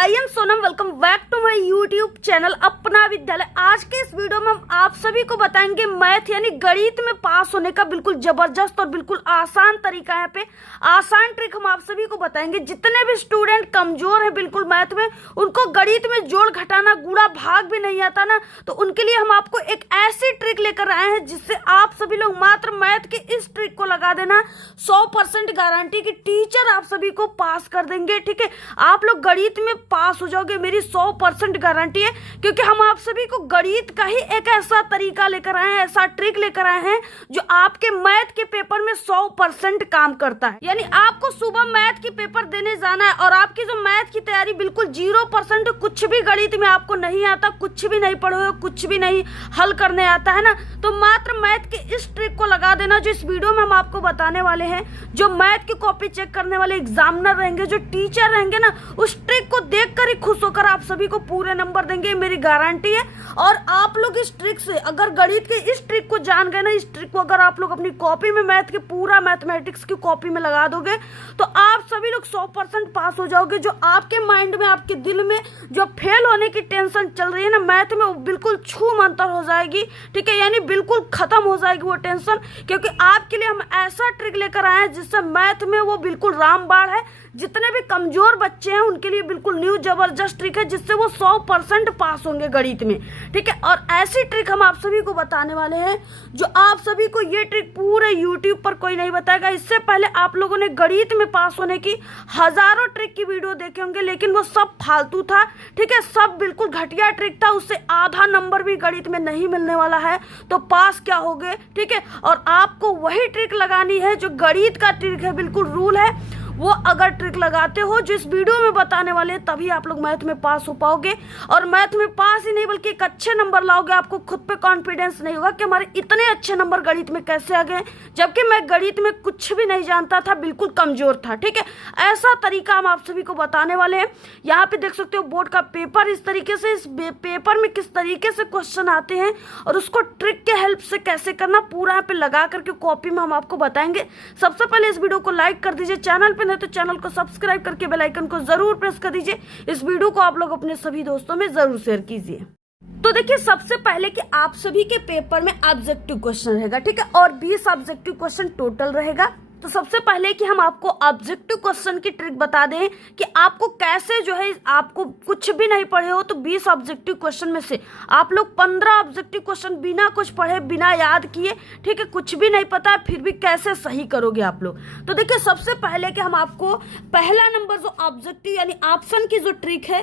I am Sonam, welcome back to my YouTube channel अपना विद्यालय। आज के इस वीडियो में हम आप सभी को बताएंगे मैथ यानी गणित में पास होने का बिल्कुल जबरदस्त और बिल्कुल आसान तरीका। यहाँ पे आसान ट्रिक हम आप सभी को बताएंगे। जितने भी स्टूडेंट कमजोर हैं बिल्कुल मैथ में, उनको गणित में जोड़ घटाना गुणा भाग भी नहीं आता ना, तो उनके लिए हम आपको एक ऐसी ट्रिक लेकर आए हैं जिससे आप सभी लोग मात्र मैथ के इस ट्रिक को लगा देना, 100% गारंटी कि टीचर आप सभी को पास कर देंगे। ठीक है, आप लोग गणित में पास हो जाओगे, मेरी 100% गारंटी है, क्योंकि हम आप सभी को गणित का ही एक ऐसा तरीका लेकर आए हैं, ऐसा ट्रिक लेकर आए हैं जो आपके मैथ के पेपर में 100% काम करता है। यानी आपको सुबह मैथ की पेपर देने जाना है और आपकी जो मैथ की तैयारी बिल्कुल 0%, कुछ भी गणित में आपको नहीं आता, कुछ भी नहीं पढ़े हो, कुछ भी नहीं हल करने आता है ना, तो मात्र मैथ के इस ट्रिक को लगा देना जो इस वीडियो में हम आपको बताने वाले हैं। जो मैथ की कॉपी चेक करने वाले एग्जामिनर रहेंगे, जो टीचर रहेंगे ना, उस ट्रिक को देखकर ही खुश होकर आप सभी को पूरे नंबर देंगे, मेरी गारंटी है। और आप लोग इस ट्रिक से, अगर गणित के इस ट्रिक को जान गए ना, इस ट्रिक को अगर आप लोग अपनी कॉपी में, मैथ के पूरा मैथमेटिक्स की कॉपी में लगा दोगे, तो आप सभी लोग 100% पास हो जाओगे। जो आपके माइंड में, आपके दिल में जो फेल होने की टेंशन चल रही है ना मैथ में, वो बिल्कुल छू मंतर हो जाएगी। ठीक है, यानी बिल्कुल खत्म हो जाएगी वो टेंशन, क्योंकि आपके लिए हम ऐसा ट्रिक लेकर आए हैं जिससे मैथ में वो बिल्कुल रामबाण है। जितने भी कमजोर बच्चे हैं उनके लिए बिल्कुल न्यू जबरदस्त ट्रिक है जिससे वो 100% पास होंगे गणित में। ठीक है, और ऐसी ट्रिक हम आप सभी को बताने वाले हैं जो आप सभी को, ये ट्रिक पूरे यूट्यूब पर कोई नहीं बताएगा। इससे पहले आप लोगों ने गणित में पास होने की हजारों ट्रिक की वीडियो देखे होंगे, लेकिन वो सब फालतू था। ठीक है, सब बिल्कुल घटिया ट्रिक था, उससे आधा नंबर भी गणित में नहीं मिलने वाला है, तो पास क्या हो गए। ठीक है, और आपको वही ट्रिक लगानी है जो गणित का ट्रिक है, बिल्कुल रूल है वो। अगर ट्रिक लगाते हो जो इस वीडियो में बताने वाले हैं, तभी आप लोग मैथ में पास हो पाओगे। और मैथ में पास ही नहीं बल्कि एक अच्छे नंबर लाओगे। आपको खुद पे कॉन्फिडेंस नहीं होगा कि हमारे इतने अच्छे नंबर गणित में कैसे आ गए, जबकि मैं गणित में कुछ भी नहीं जानता था, बिल्कुल कमजोर था। ठीक है, ऐसा तरीका हम आप सभी को बताने वाले हैं। यहाँ पे देख सकते हो बोर्ड का पेपर, इस तरीके से, इस पेपर में किस तरीके से क्वेश्चन आते हैं और उसको ट्रिक के हेल्प से कैसे करना, पूरा यहाँ पे लगा करके कॉपी में हम आपको बताएंगे। सबसे पहले इस वीडियो को लाइक कर दीजिए, चैनल पे तो चैनल को सब्सक्राइब करके बेल आइकन को जरूर प्रेस कर दीजिए। इस वीडियो को आप लोग अपने सभी दोस्तों में जरूर शेयर कीजिए। तो देखिए, सबसे पहले कि आप सभी के पेपर में ऑब्जेक्टिव क्वेश्चन रहेगा। ठीक है, और 20 ऑब्जेक्टिव क्वेश्चन टोटल रहेगा। तो सबसे पहले कि हम आपको ऑब्जेक्टिव क्वेश्चन की ट्रिक बता दें कि आपको कैसे, जो है, आपको कुछ भी नहीं पढ़े हो तो 20 ऑब्जेक्टिव क्वेश्चन में से आप लोग 15 ऑब्जेक्टिव क्वेश्चन बिना कुछ पढ़े, बिना याद किए, ठीक है, कुछ भी नहीं पता है, फिर भी कैसे सही करोगे आप लोग। तो देखिए, सबसे पहले कि हम आपको पहला नंबर जो ऑब्जेक्टिव यानी ऑप्शन की जो ट्रिक है,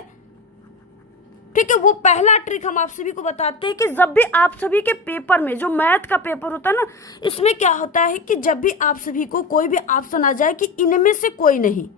ठीक है, वो पहला ट्रिक हम आप सभी को बताते हैं कि जब भी आप सभी के पेपर में, जो मैथ का पेपर होता है ना, इसमें क्या होता है कि जब भी आप सभी को कोई भी ऑप्शन आ जाए कि इनमें से कोई नहीं,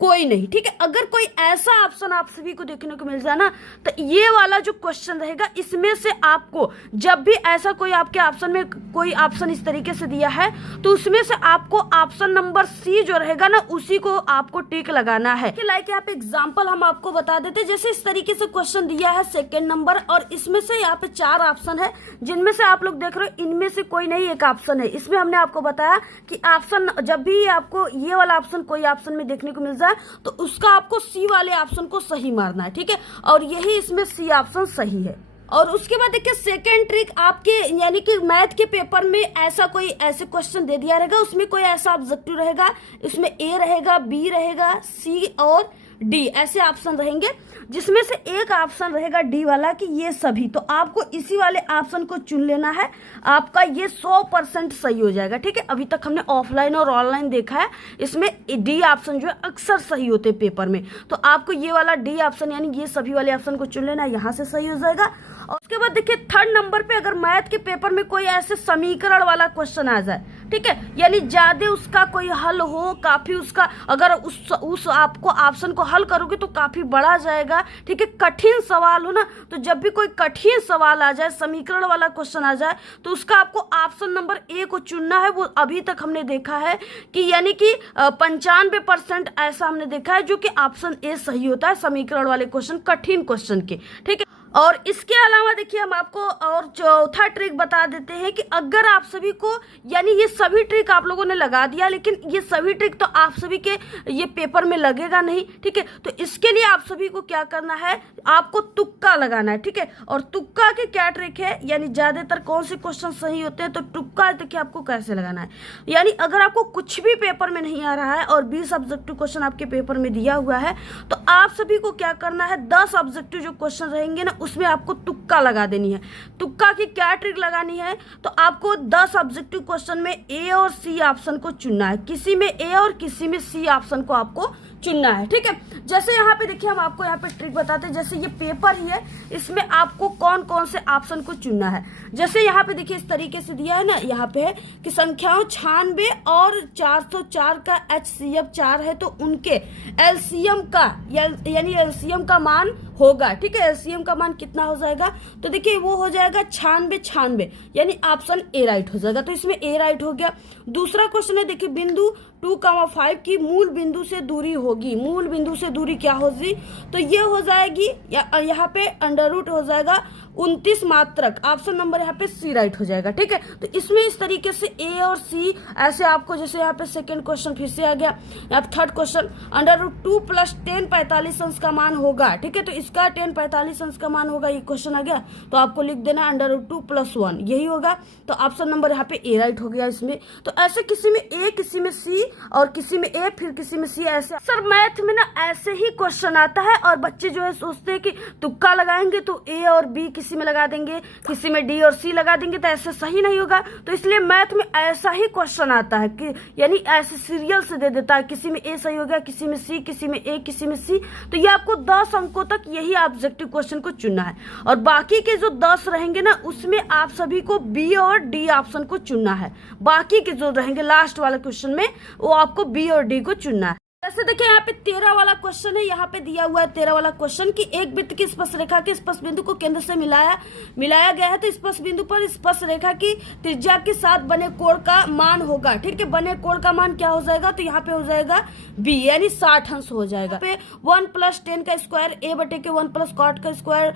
कोई नहीं, ठीक है, अगर कोई ऐसा ऑप्शन आप सभी को देखने को मिल जाए ना, तो ये वाला जो क्वेश्चन रहेगा, इसमें से आपको जब भी ऐसा कोई आपके ऑप्शन में कोई ऑप्शन इस तरीके से दिया है, तो उसमें से आपको ऑप्शन नंबर सी जो रहेगा ना, उसी को आपको टिक लगाना है। लाइक यहाँ पे एग्जांपल हम आपको बता देते हैं। जैसे इस तरीके से क्वेश्चन दिया है, सेकेंड नंबर, और इसमें से यहाँ पे 4 ऑप्शन है, जिनमें से आप लोग देख रहे हो इनमें से कोई नहीं एक ऑप्शन है। इसमें हमने आपको बताया कि ऑप्शन, जब भी आपको ये वाला ऑप्शन कोई ऑप्शन में देखने को मिल जाए, तो उसका आपको सी वाले ऑप्शन को सही मारना है। ठीक है, और यही इसमें सी ऑप्शन सही है। और उसके बाद देखिए, सेकेंड ट्रिक आपके, यानी कि मैथ के पेपर में ऐसा कोई ऐसे क्वेश्चन दे दिया रहेगा, उसमें कोई ऐसा ऑब्जेक्टिव रहेगा, इसमें ए रहेगा, बी रहेगा, सी और डी, ऐसे ऑप्शन रहेंगे, जिसमें से एक ऑप्शन रहेगा डी वाला कि ये सभी, तो आपको इसी वाले ऑप्शन को चुन लेना है, आपका ये 100% सही हो जाएगा। ठीक है, अभी तक हमने ऑफलाइन और ऑनलाइन देखा है, इसमें डी ऑप्शन जो है अक्सर सही होते हैं पेपर में, तो आपको ये वाला डी ऑप्शन यानी ये सभी वाले ऑप्शन को चुन लेना है, यहाँ से सही हो जाएगा। और उसके बाद देखिए, थर्ड नंबर पे अगर मैथ के पेपर में कोई ऐसे समीकरण वाला क्वेश्चन आ जाए, ठीक है, यानी ज्यादा उसका कोई हल हो, काफी उसका, अगर उस आपको ऑप्शन को हल करोगे तो काफी बड़ा जाएगा। ठीक है, कठिन सवाल हो ना, तो जब भी कोई कठिन सवाल आ जाए, समीकरण वाला क्वेश्चन आ जाए, तो उसका आपको ऑप्शन नंबर ए को चुनना है। वो अभी तक हमने देखा है कि यानी कि 95% ऐसा हमने देखा है जो कि ऑप्शन ए सही होता है समीकरण वाले क्वेश्चन, कठिन क्वेश्चन के। ठीक है, और इसके अलावा देखिए हम आपको और चौथा ट्रिक बता देते हैं कि अगर आप सभी को यानी ये सभी ट्रिक आप लोगों ने लगा दिया, लेकिन ये सभी ट्रिक तो आप सभी के ये पेपर में लगेगा नहीं, ठीक है। तो इसके लिए आप सभी को क्या करना है, आपको तुक्का लगाना है, ठीक है। और तुक्का के क्या ट्रिक है, यानी ज्यादातर कौन से क्वेश्चन सही होते हैं, तो तुक्का देखिए आपको कैसे लगाना है। यानी अगर आपको कुछ भी पेपर में नहीं आ रहा है और 20 ऑब्जेक्टिव क्वेश्चन आपके पेपर में दिया हुआ है, तो आप सभी को क्या करना है, 10 ऑब्जेक्टिव जो क्वेश्चन रहेंगे ना उसमें आपको तुक्का लगा देनी है। तुक्का की क्या ट्रिक लगानी है, तो आपको 10 ऑब्जेक्टिव क्वेश्चन में ए और सी ऑप्शन को चुनना है, किसी में ए और किसी में सी ऑप्शन को आपको चुनना है, ठीक है। जैसे यहाँ पे देखिए हम आपको यहाँ पे ट्रिक बताते हैं, जैसे ये पेपर ही है, इसमें आपको कौन कौन से ऑप्शन को चुनना है। जैसे यहाँ पे देखिए इस तरीके से दिया है ना, यहाँ पे है कि संख्याओं 96 और 404 का HCF 4 है, तो उनके एलसीएम का यानी एलसीएम का मान होगा, ठीक है। एलसीएम का मान कितना हो जाएगा, तो देखिए वो हो जाएगा 96 यानी ऑप्शन ए राइट हो जाएगा, तो इसमें ए राइट हो गया। दूसरा क्वेश्चन है देखिए बिंदु 2,5 की मूल बिंदु से दूरी होगी, मूल बिंदु से दूरी क्या होगी, तो ये हो जाएगी यहाँ पे अंडर रूट हो जाएगा 29 मात्रक, ऑप्शन नंबर यहाँ पे सी राइट हो जाएगा, ठीक है। तो इसमें इस तरीके से ए और सी ऐसे आपको, जैसे यहाँ पे सेकंड क्वेश्चन फिर से आ गया, यहाँ पे थर्ड क्वेश्चन अंडर रूट 2 + 10 45 अंश का मान होगा, ठीक है। तो इसका 10 45 अंश का मान होगा, ये क्वेश्चन आ गया, तो आपको लिख देना अंडर रूट 2 + 1 यही होगा, तो ऑप्शन नंबर यहाँ पे ए राइट हो गया इसमें। तो ऐसे किसी में ए, किसी में सी और किसी में ए फिर किसी में सी, ऐसे सर मैथ में ना ऐसे ही क्वेश्चन आता है और बच्चे जो है सोचते हैं कि तुक्का लगाएंगे तो ए और बी किसी में लगा देंगे, किसी में डी और सी लगा देंगे, तो ऐसे सही नहीं होगा। तो इसलिए मैथ में ऐसा ही क्वेश्चन आता है कि यानी ऐसे सीरियल से दे देता है, किसी में ए सही हो गया, किसी में सी, किसी में ए, किसी में सी। तो ये आपको 10 अंकों तक यही ऑब्जेक्टिव क्वेश्चन को चुनना है, और बाकी के जो 10 रहेंगे ना उसमें आप सभी को बी और डी ऑप्शन को चुनना है। बाकी के जो रहेंगे लास्ट वाले क्वेश्चन में वो आपको बी और डी को चुनना है। जैसे देखिए यहाँ पे 13 वाला क्वेश्चन है, यहाँ पे दिया हुआ है 13 वाला क्वेश्चन कि एक वृत्त की स्पर्श रेखा के स्पर्श बिंदु को केंद्र से मिलाया गया है, तो स्पर्श बिंदु पर स्पर्श रेखा की त्रिज्या के साथ बने कोण का मान होगा, ठीक है। बने कोण का मान क्या हो जाएगा, तो यहाँ पे हो जाएगा बी यानी 60 अंश हो जाएगा। पे 1 + 10 का स्क्वायर ए बटे के 1 + cot का स्क्वायर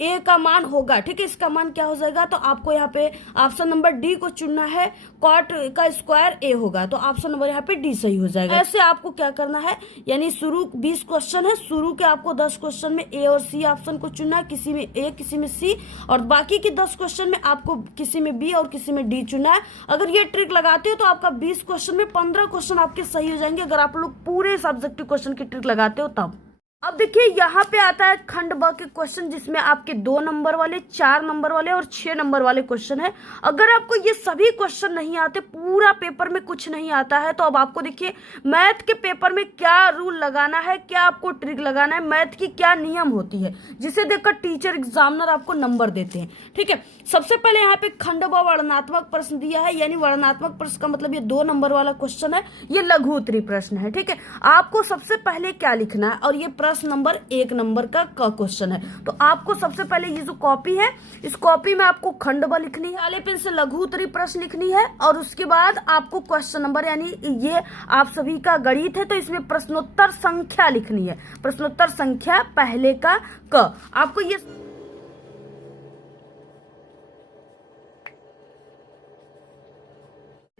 ए का मान होगा, ठीक है। इसका मान क्या हो जाएगा, तो आपको यहाँ पे ऑप्शन नंबर डी को चुनना है, cot का स्क्वायर ए होगा, तो ऑप्शन नंबर यहाँ पे डी सही हो जाएगा। ऐसे आपको क्या करना है, यानी शुरू 20 क्वेश्चन है, शुरू के आपको 10 क्वेश्चन में ए और सी ऑप्शन को चुनना है, किसी में ए किसी में सी, और बाकी के 10 क्वेश्चन में आपको किसी में बी और किसी में डी चुनना है। अगर ये ट्रिक लगाते हो तो आपका 20 क्वेश्चन में 15 क्वेश्चन आपके सही हो जाएंगे, अगर आप लोग पूरे सब्जेक्टिव क्वेश्चन की ट्रिक लगाते हो तब। अब देखिए यहाँ पे आता है खंड ब के क्वेश्चन, जिसमें आपके 2 नंबर वाले, 4 नंबर वाले और 6 नंबर वाले क्वेश्चन है। अगर आपको ये सभी क्वेश्चन नहीं आते, पूरा पेपर में कुछ नहीं आता है, तो अब आपको देखिए मैथ के पेपर में क्या रूल लगाना है, क्या आपको ट्रिक लगाना है, मैथ की क्या नियम होती है, जिसे देखकर टीचर एग्जामिनर आपको नंबर देते हैं, ठीक है। सबसे पहले यहाँ पे खंड ब वर्णनात्मक प्रश्न दिया है, यानी वर्णनात्मक प्रश्न का मतलब ये 2 नंबर वाला क्वेश्चन है, ये लघु उत्तरीय प्रश्न है, ठीक है। आपको सबसे पहले क्या लिखना है, और ये प्रश्न नंबर 1 नंबर का क्वेश्चन है, तो आपको सबसे पहले ये जो कॉपी है, इस कॉपी में आपको खंड ब लिखनी है, काले पेन से लघु उत्तरीय प्रश्न लिखनी है, और उसके बाद आपको क्वेश्चन नंबर, यानी ये आप सभी का गणित है तो इसमें प्रश्नोत्तर संख्या लिखनी है, प्रश्नोत्तर संख्या पहले का क। आपको ये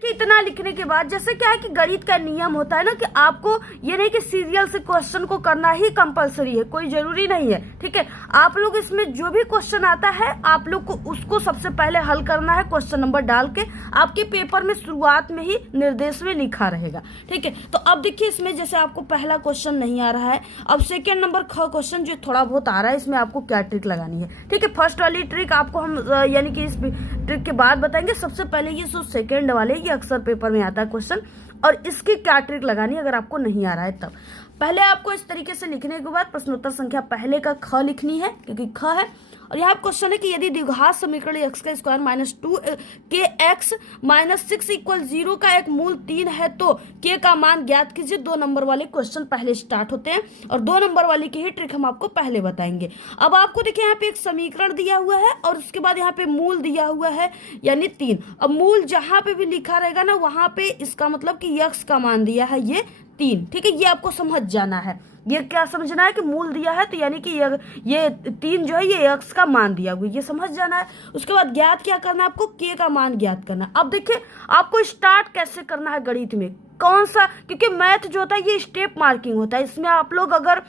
कि इतना लिखने के बाद, जैसे क्या है कि गणित का नियम होता है ना कि आपको ये नहीं कि सीरियल से क्वेश्चन को करना ही कंपलसरी है, कोई जरूरी नहीं है, ठीक है। आप लोग इसमें जो भी क्वेश्चन आता है आप लोग को उसको सबसे पहले हल करना है, क्वेश्चन नंबर डाल के आपके पेपर में शुरुआत में ही निर्देश में लिखा रहेगा, ठीक है। तो अब देखिए इसमें जैसे आपको पहला क्वेश्चन नहीं आ रहा है, अब सेकेंड नंबर क्वेश्चन जो थोड़ा बहुत आ रहा है, इसमें आपको क्या ट्रिक लगानी है, ठीक है। फर्स्ट वाली ट्रिक आपको हम यानी कि इस ट्रिक के बाद बताएंगे। सबसे पहले ये जो सेकेंड वाले अक्सर पेपर में आता है क्वेश्चन, और इसकी क्या ट्रिक लगानी है अगर आपको नहीं आ रहा है तब। पहले आपको इस तरीके से लिखने के बाद प्रश्नोत्तर संख्या पहले का ख लिखनी है, क्योंकि ख है, और यहाँ क्वेश्चन है कि यदि द्विघात समीकरण x का स्क्वायर -2 के x -6 = 0 का एक मूल 3 है तो k का मान ज्ञात कीजिए। 2 नंबर वाले क्वेश्चन पहले स्टार्ट होते हैं, और 2 नंबर वाले की ही ट्रिक हम आपको पहले बताएंगे। अब आपको देखिए यहाँ पे एक समीकरण दिया हुआ है, और उसके बाद यहाँ पे मूल दिया हुआ है यानी 3। अब मूल जहां पे भी लिखा रहेगा ना, वहां पे इसका मतलब कि x का मान दिया है ये 3, ठीक है। ये आपको समझ जाना है, ये क्या समझना है कि मूल दिया है तो यानी कि ये 3 जो है ये x का मान दिया हुआ, ये समझ जाना है। उसके बाद ज्ञात क्या करना है, आपको k का मान ज्ञात करना है। अब देखिए आपको स्टार्ट कैसे करना है गणित में, कौन सा, क्योंकि मैथ जो होता है ये स्टेप मार्किंग होता है, इसमें आप लोग अगर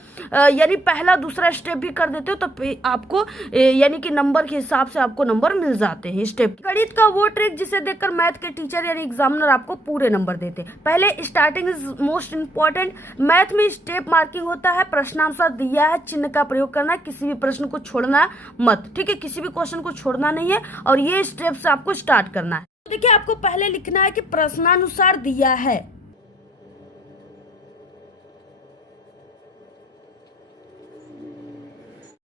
यानी पहला दूसरा स्टेप भी कर देते हो तो आपको यानी कि नंबर के हिसाब से आपको नंबर मिल जाते हैं स्टेप। गणित का वो ट्रिक जिसे देखकर मैथ के टीचर यानी एग्जामिनर आपको पूरे नंबर देते हैं। पहले starting is most important. Math में स्टेप मार्किंग होता है, प्रश्नानुसार दिया है, चिन्ह का प्रयोग करना है, किसी भी प्रश्न को छोड़ना मत, ठीक है, किसी भी क्वेश्चन को छोड़ना नहीं है और ये स्टेप से आपको स्टार्ट करना है। देखिए आपको पहले लिखना है कि प्रश्नानुसार दिया है,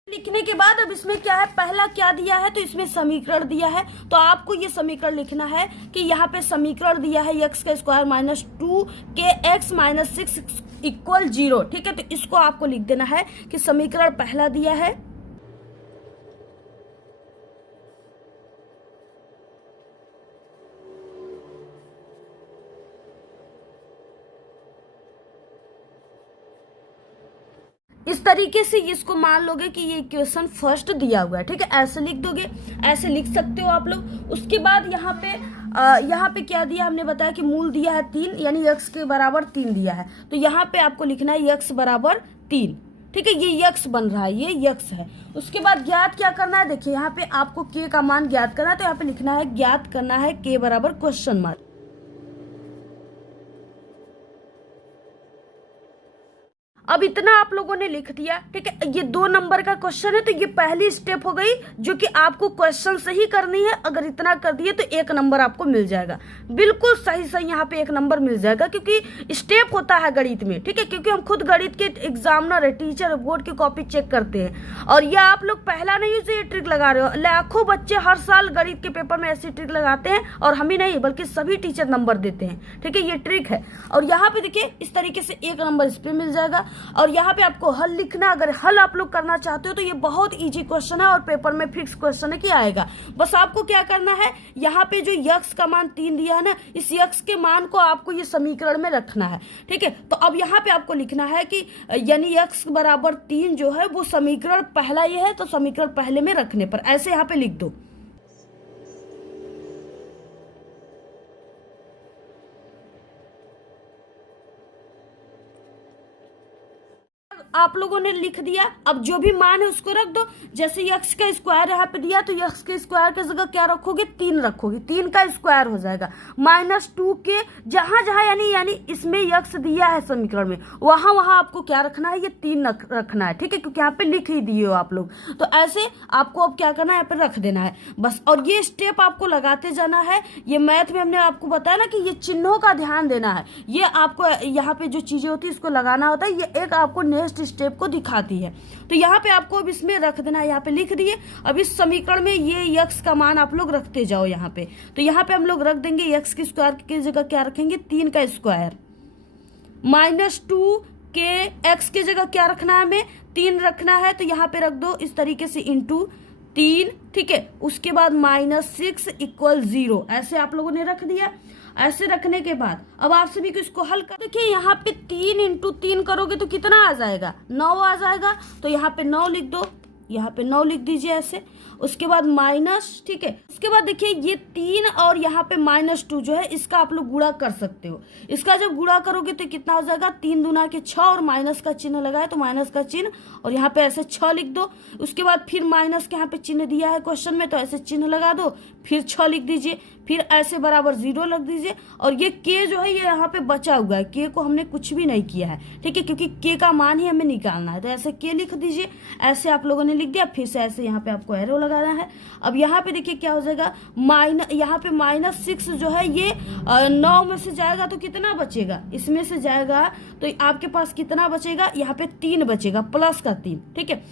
लिखने के बाद अब इसमें क्या है, पहला क्या दिया है तो इसमें समीकरण दिया है, तो आपको ये समीकरण लिखना है कि यहाँ पे समीकरण दिया है x का square minus 2kx minus 6 equal 0, ठीक है। तो इसको आपको लिख देना है कि समीकरण पहला दिया है, इस तरीके से इसको मान लोगे कि ये इक्वेशन फर्स्ट दिया हुआ है, ठीक है, ऐसे लिख दोगे, ऐसे लिख सकते हो आप लोग। उसके बाद यहाँ पे क्या दिया, हमने बताया कि मूल दिया है 3 यानी x के बराबर 3 दिया है, तो यहाँ पे आपको लिखना है x बराबर 3, ठीक है, ये x बन रहा है, ये x है। उसके बाद ज्ञात क्या करना है, देखिए यहाँ पे आपको k का मान ज्ञात करना है, तो यहाँ पे लिखना है ज्ञात करना है k बराबर क्वेश्चन मार्क। अब इतना आप लोगों ने लिख दिया, ठीक है, ये 2 नंबर का क्वेश्चन है तो ये पहली स्टेप हो गई जो कि आपको क्वेश्चन से ही करनी है। अगर इतना कर दिए तो 1 नंबर आपको मिल जाएगा, बिल्कुल सही यहाँ पे 1 नंबर मिल जाएगा, क्योंकि स्टेप होता है गणित में, ठीक है, क्योंकि हम खुद गणित के एग्जामिनर है, टीचर बोर्ड की कॉपी चेक करते हैं। और ये आप लोग पहला नहीं जो ये ट्रिक लगा रहे हो, लाखों बच्चे हर साल गणित के पेपर में ऐसी ट्रिक लगाते हैं और हम ही नहीं बल्कि सभी टीचर नंबर देते हैं, ठीक है, ये ट्रिक है। और यहाँ पे देखिए इस तरीके से 1 नंबर इस पे मिल जाएगा। और यहाँ पे आपको हल लिखना, अगर हल आप लोग करना चाहते हो तो ये बहुत इजी क्वेश्चन है और पेपर में फिक्स क्वेश्चन है कि आएगा। बस आपको क्या करना है, यहाँ पे जो x का मान 3 दिया है ना, इस x के मान को आपको ये समीकरण में रखना है, ठीक है। तो अब यहाँ पे आपको लिखना है कि यानी x बराबर 3 जो है वो समीकरण पहला ये है, तो समीकरण पहले में रखने पर ऐसे यहाँ पे लिख दो। आप लोगों ने लिख दिया, अब जो भी मान है उसको रख दो। जैसे x का स्क्वायर यहाँ पे दिया तो x के स्क्वायर की जगह क्या रखोगे, 3 रखोगे, 3 का स्क्वायर हो जाएगा माइनस 2 के, जहां जहां यानी इसमें x दिया है समीकरण में वहां आपको क्या रखना है, ये 3 रखना है, ठीक है, क्योंकि यहाँ पे लिख ही दिए हो आप लोग। तो ऐसे आपको अब क्या करना है, यहाँ पे रख देना है बस। और ये स्टेप आपको लगाते जाना है। ये मैथ में हमने आपको बताया ना कि ये चिन्हों का ध्यान देना है, ये आपको यहाँ पे जो चीजें होती है इसको लगाना होता है, ये एक आपको नेक्स्ट स्टेप को दिखाती है। तो यहाँ पे आपको अब इसमें रख देना है, यहाँ पे लिख दिए। अब इस समीकरण में ये x का मान आप लोग रखते जाओ यहाँ पे। तो यहाँ पे हम लोग रख देंगे x की स्क्वायर की जगह क्या रखेंगे, 3 का स्क्वायर माइनस 2 के, x की जगह क्या रखना है, हमें 3 रखना है, तो यहाँ पे रख दो इस तरीके से इंटू 3, ठीक है। उसके बाद माइनस 6 इक्वल 0, ऐसे आप लोगों ने रख दिया। ऐसे रखने के बाद अब आप सभी को इसको हल कर, देखिए यहाँ पे 3 इंटू 3 करोगे तो कितना आ जाएगा, 9 आ जाएगा। तो यहाँ पे 9 लिख दो, यहाँ पे 9 लिख दीजिए ऐसे। उसके बाद माइनस, ठीक है। उसके बाद देखिए ये 3 और यहाँ पे -2 जो है इसका आप लोग गुणा कर सकते हो। इसका जब गुणा करोगे तो कितना हो जाएगा, 3 दूना के 6 और माइनस का चिन्ह लगाए तो माइनस का चिन्ह और यहाँ पे ऐसे 6 लिख दो। उसके बाद फिर माइनस के यहाँ पे चिन्ह दिया है क्वेश्चन में तो ऐसे चिन्ह लगा दो, फिर 6 लिख दीजिए, फिर ऐसे बराबर 0 लग दीजिए। और ये k जो है ये यहाँ पे बचा हुआ है, k को हमने कुछ भी नहीं किया है, ठीक है, क्योंकि k का मान ही हमें निकालना है। तो ऐसे k लिख दीजिए, ऐसे आप लोगों ने लिख दिया। फिर से ऐसे यहाँ पे आपको एरो लगाना है। अब यहाँ पे देखिए क्या हो जाएगा, यहाँ पे -6 जो है ये 9 में से जाएगा तो कितना बचेगा, इसमें से जाएगा तो आपके पास कितना बचेगा, यहाँ पे 3 बचेगा, प्लस का 3, ठीक है।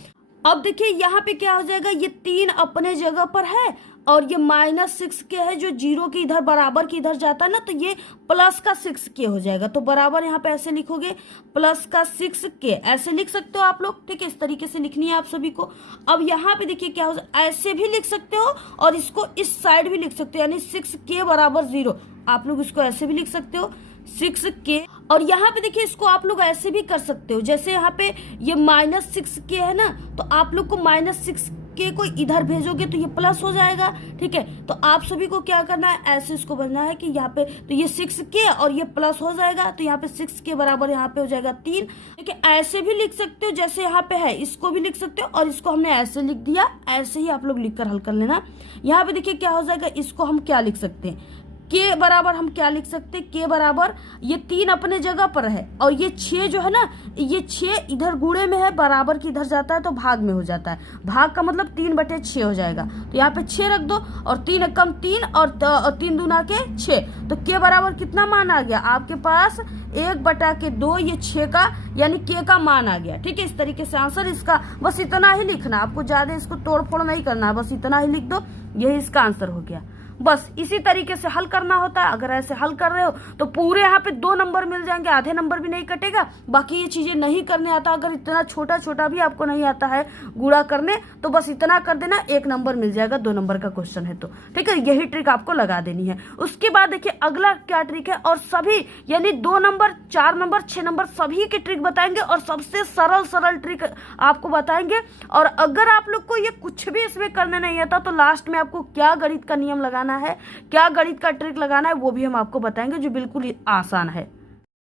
अब देखिए यहाँ पे क्या हो जाएगा, ये 3 अपने जगह पर है और ये -6 के है जो 0 के इधर बराबर के इधर जाता है ना, तो ये प्लस का 6 के हो जाएगा। तो बराबर यहाँ पे ऐसे लिखोगे प्लस का 6 के, ऐसे लिख सकते हो आप लोग, ठीक है, इस तरीके से लिखनी है आप सभी को। अब यहाँ पे देखिए क्या हो, ऐसे भी लिख सकते हो और इसको इस साइड भी लिख सकते हो, यानी 6 के बराबर 0, आप लोग इसको ऐसे भी लिख सकते हो 6 के। और यहाँ पे देखिए इसको आप लोग ऐसे भी कर सकते हो, जैसे यहाँ पे ये -6k है ना, तो आप लोग को -6k को इधर भेजोगे तो ये प्लस हो जाएगा। ठीक है, तो आप सभी को क्या करना है, ऐसे इसको बनना है कि यहाँ पे तो ये 6k और ये प्लस हो जाएगा, तो यहाँ पे 6k बराबर यहाँ पे हो जाएगा 3। देखिए ऐसे भी लिख सकते हो जैसे यहाँ पे है, इसको भी लिख सकते हो, और इसको हमने ऐसे लिख दिया, ऐसे ही आप लोग लिख कर हल कर लेना। यहाँ पे देखिए क्या हो जाएगा, इसको हम क्या लिख सकते हैं, के बराबर हम क्या लिख सकते हैं, के बराबर ये 3 अपने जगह पर है, और ये 6 जो है ना, ये 6 इधर गुणे में है, बराबर की इधर जाता है तो भाग में हो जाता है, भाग का मतलब 3/6 हो जाएगा। तो यहाँ पे 6 रख दो, और 3 एकम 3 और 3 दूना के 6, तो के बराबर कितना मान आ गया आपके पास, 1/2, ये 6 का यानी के का मान आ गया। ठीक है, इस तरीके से आंसर इसका, बस इतना ही लिखना, आपको ज्यादा इसको तोड़ फोड़ नहीं करना है, बस इतना ही लिख दो, यही इसका आंसर हो गया। बस इसी तरीके से हल करना होता है। अगर ऐसे हल कर रहे हो तो पूरे यहाँ पे 2 नंबर मिल जाएंगे, आधे नंबर भी नहीं कटेगा। बाकी ये चीजें नहीं करने आता, अगर इतना छोटा छोटा भी आपको नहीं आता है गुणा करने, तो बस इतना कर देना, 1 नंबर मिल जाएगा, 2 नंबर का क्वेश्चन है तो। ठीक है, यही ट्रिक आपको लगा देनी है। उसके बाद देखिए अगला क्या ट्रिक है, और सभी यानी 2 नंबर, 4 नंबर, 6 नंबर सभी की ट्रिक बताएंगे, और सबसे सरल सरल ट्रिक आपको बताएंगे। और अगर आप लोग को ये कुछ भी इसमें करने नहीं आता, तो लास्ट में आपको क्या गणित का नियम लगाना है, क्या गणित का ट्रिक लगाना है, वो भी हम आपको बताएंगे, जो बिल्कुल आसान है।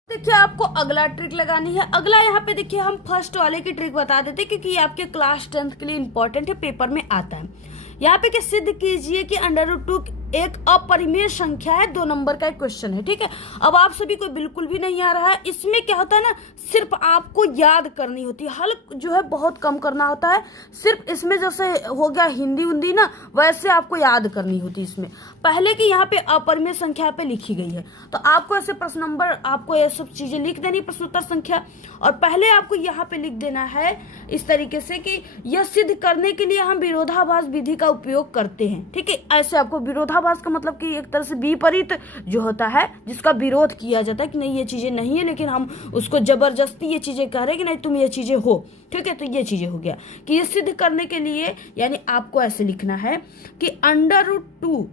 देखिए आपको अगला ट्रिक लगानी है। अगला यहाँ पे देखिए हम फर्स्ट वाले की ट्रिक बता देते हैं, क्योंकि ये आपके क्लास 10th के लिए इंपॉर्टेंट है, पेपर में आता है। यहाँ पे क्या सिद्ध कीजिए कि √2 एक अपरिमेय संख्या है, 2 नंबर का एक क्वेश्चन है। ठीक है, अब आप सभी को बिल्कुल भी नहीं आ रहा है, इसमें क्या होता है ना, सिर्फ आपको याद करनी होती है, हल जो है बहुत कम करना होता है। सिर्फ इसमें जैसे हो गया हिंदी उंदी ना, वैसे आपको याद करनी होती है। इसमें पहले की यहाँ पे अपरिमेय संख्या पे लिखी गई है, तो आपको ऐसे प्रश्न नंबर, आपको ये सब चीजें लिख देनी, प्रश्नोत्तर संख्या, और पहले आपको यहाँ पे लिख देना है इस तरीके से कि यह सिद्ध करने के लिए हम विरोधाभास विधि का उपयोग करते हैं। ठीक है, ऐसे आपको विरोधाभास का मतलब कि एक तरह से विपरीत जो होता है, जिसका विरोध किया जाता है कि नहीं ये चीजें नहीं है, लेकिन हम उसको जबरदस्ती ये चीजें कह रहे हैं कि नहीं तुम ये चीजें हो। ठीक है, तो ये चीजें हो गया कि ये सिद्ध करने के लिए, यानी आपको ऐसे लिखना है कि √2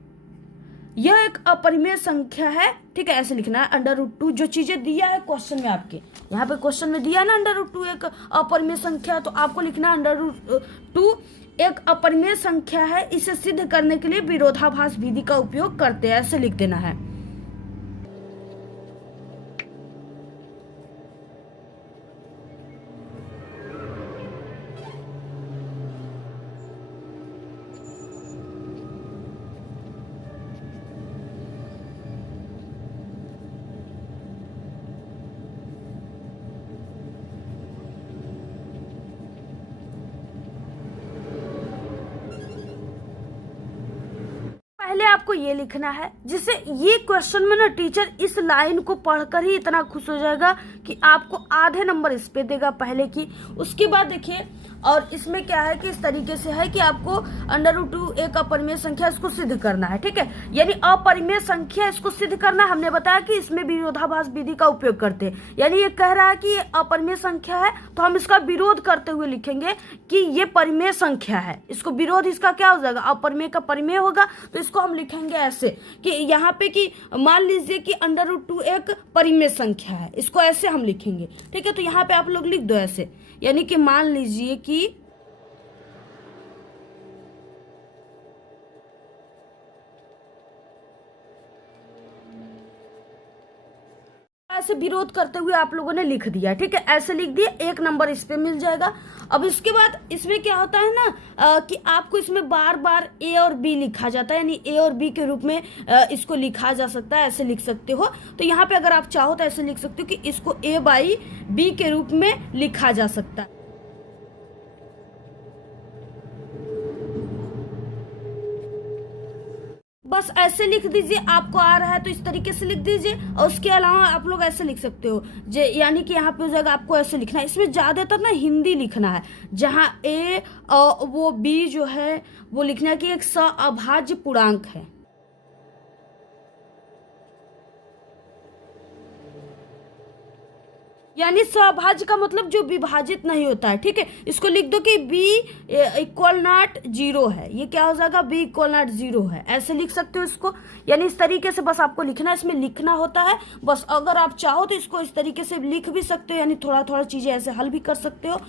यह एक अपरिमेय संख्या है। ठीक है, ऐसे लिखना है, √2 जो चीजें दिया है क्वेश्चन में, आपके यहाँ पे क्वेश्चन में दिया ना √2 एक अपरिमेय संख्या, तो आपको लिखना है √2 एक अपरिमेय संख्या है, इसे सिद्ध करने के लिए विरोधाभास विधि का उपयोग करते हैं, ऐसे लिख देना है। पहले आपको ये लिखना है, जिससे ये क्वेश्चन में ना टीचर इस लाइन को पढ़कर ही इतना खुश हो जाएगा कि आपको आधे नंबर इस पे देगा पहले की। उसके बाद देखिए, और इसमें क्या है कि इस तरीके से है कि आपको √2 एक अपरिमेय संख्या, इसको सिद्ध करना है। ठीक है, यानी अपरिमेय संख्या इसको सिद्ध करना, हमने बताया कि इसमें विरोधाभास विधि का उपयोग करते हैं। यानी ये कह रहा है कि ये अपरिमेय संख्या है, तो हम इसका विरोध करते हुए लिखेंगे कि ये परिमेय संख्या है। इसको विरोध इसका क्या हो जाएगा, अपरिमेय का परिमेय होगा, तो इसको हम लिखेंगे ऐसे कि यहाँ पे कि मान लीजिए कि √2 एक परिमेय संख्या है, इसको ऐसे हम लिखेंगे। ठीक है, तो यहाँ पे आप लोग लिख दो ऐसे, यानी कि मान लीजिए कि ऐसे विरोध करते हुए आप लोगों ने लिख दिया। ठीक है, ऐसे लिख दिया, 1 नंबर इस पे मिल जाएगा। अब इसके बाद इसमें क्या होता है ना कि आपको इसमें बार बार A और B लिखा जाता है, यानी A और B के रूप में इसको लिखा जा सकता है, ऐसे लिख सकते हो। तो यहाँ पे अगर आप चाहो तो ऐसे लिख सकते हो कि इसको A/B के रूप में लिखा जा सकता है। बस ऐसे लिख दीजिए, आपको आ रहा है तो इस तरीके से लिख दीजिए। और उसके अलावा आप लोग ऐसे लिख सकते हो, यानी कि यहाँ पे हो जाएगा, आपको ऐसे लिखना है। इसमें ज्यादातर ना हिंदी लिखना है, जहाँ A और वो B जो है वो लिखना है कि एक अभाज्य पूर्णांक है। यानी सहभाज्य का मतलब जो विभाजित नहीं होता है, ठीक है। इसको लिख दो कि b इक्वल नॉट 0 है। ये क्या हो जाएगा, b इक्वल नॉट 0 है, ऐसे लिख सकते हो इसको। यानी इस तरीके से बस आपको लिखना है, इसमें लिखना होता है बस। अगर आप चाहो तो इसको इस तरीके से लिख भी सकते हो, यानी थोड़ा थोड़ा चीजें ऐसे हल भी कर सकते हो।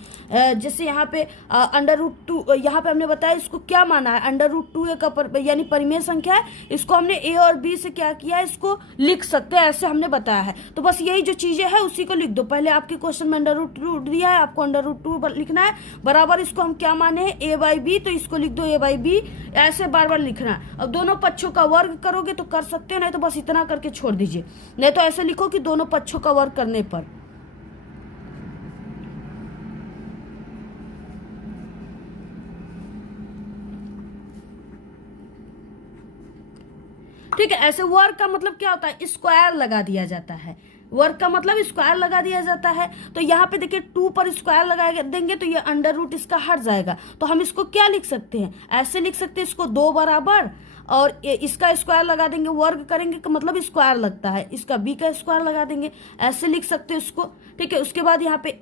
जैसे यहाँ पे √2, यहाँ पे हमने बताया इसको क्या माना है, √2 एक यानी परिमेय संख्या है। इसको हमने a और b से क्या किया है, इसको लिख सकते हैं, ऐसे हमने बताया है। तो बस यही जो चीजें है उसी को लिख दो। पहले आपके क्वेश्चन में √2 दिया है, आपको √2 लिखना है, बराबर इसको हम क्या माने हैं, a/b, तो इसको लिख दो a/b, ऐसे बार बार लिखना है। अब दोनों पक्षों का वर्ग करोगे तो कर सकते हो, नहीं तो बस इतना करके छोड़ दीजिए, नहीं तो ऐसे लिखो कि दोनों पक्षों का वर्ग करने पर। ठीक है, ऐसे वर्ग का मतलब क्या होता है, स्क्वायर लगा दिया जाता है। वर्ग का मतलब स्क्वायर लगा दिया जाता है। तो यहाँ पे देखिए 2 पर स्क्वायर लगा देंगे तो ये √ इसका हट जाएगा। तो हम इसको क्या लिख सकते हैं, ऐसे लिख सकते हैं इसको 2 बराबर, और इसका स्क्वायर लगा देंगे, वर्ग करेंगे का मतलब स्क्वायर लगता है, इसका b का स्क्वायर लगा देंगे, ऐसे लिख सकते हैं इसको। ठीक है, उसके बाद यहाँ पे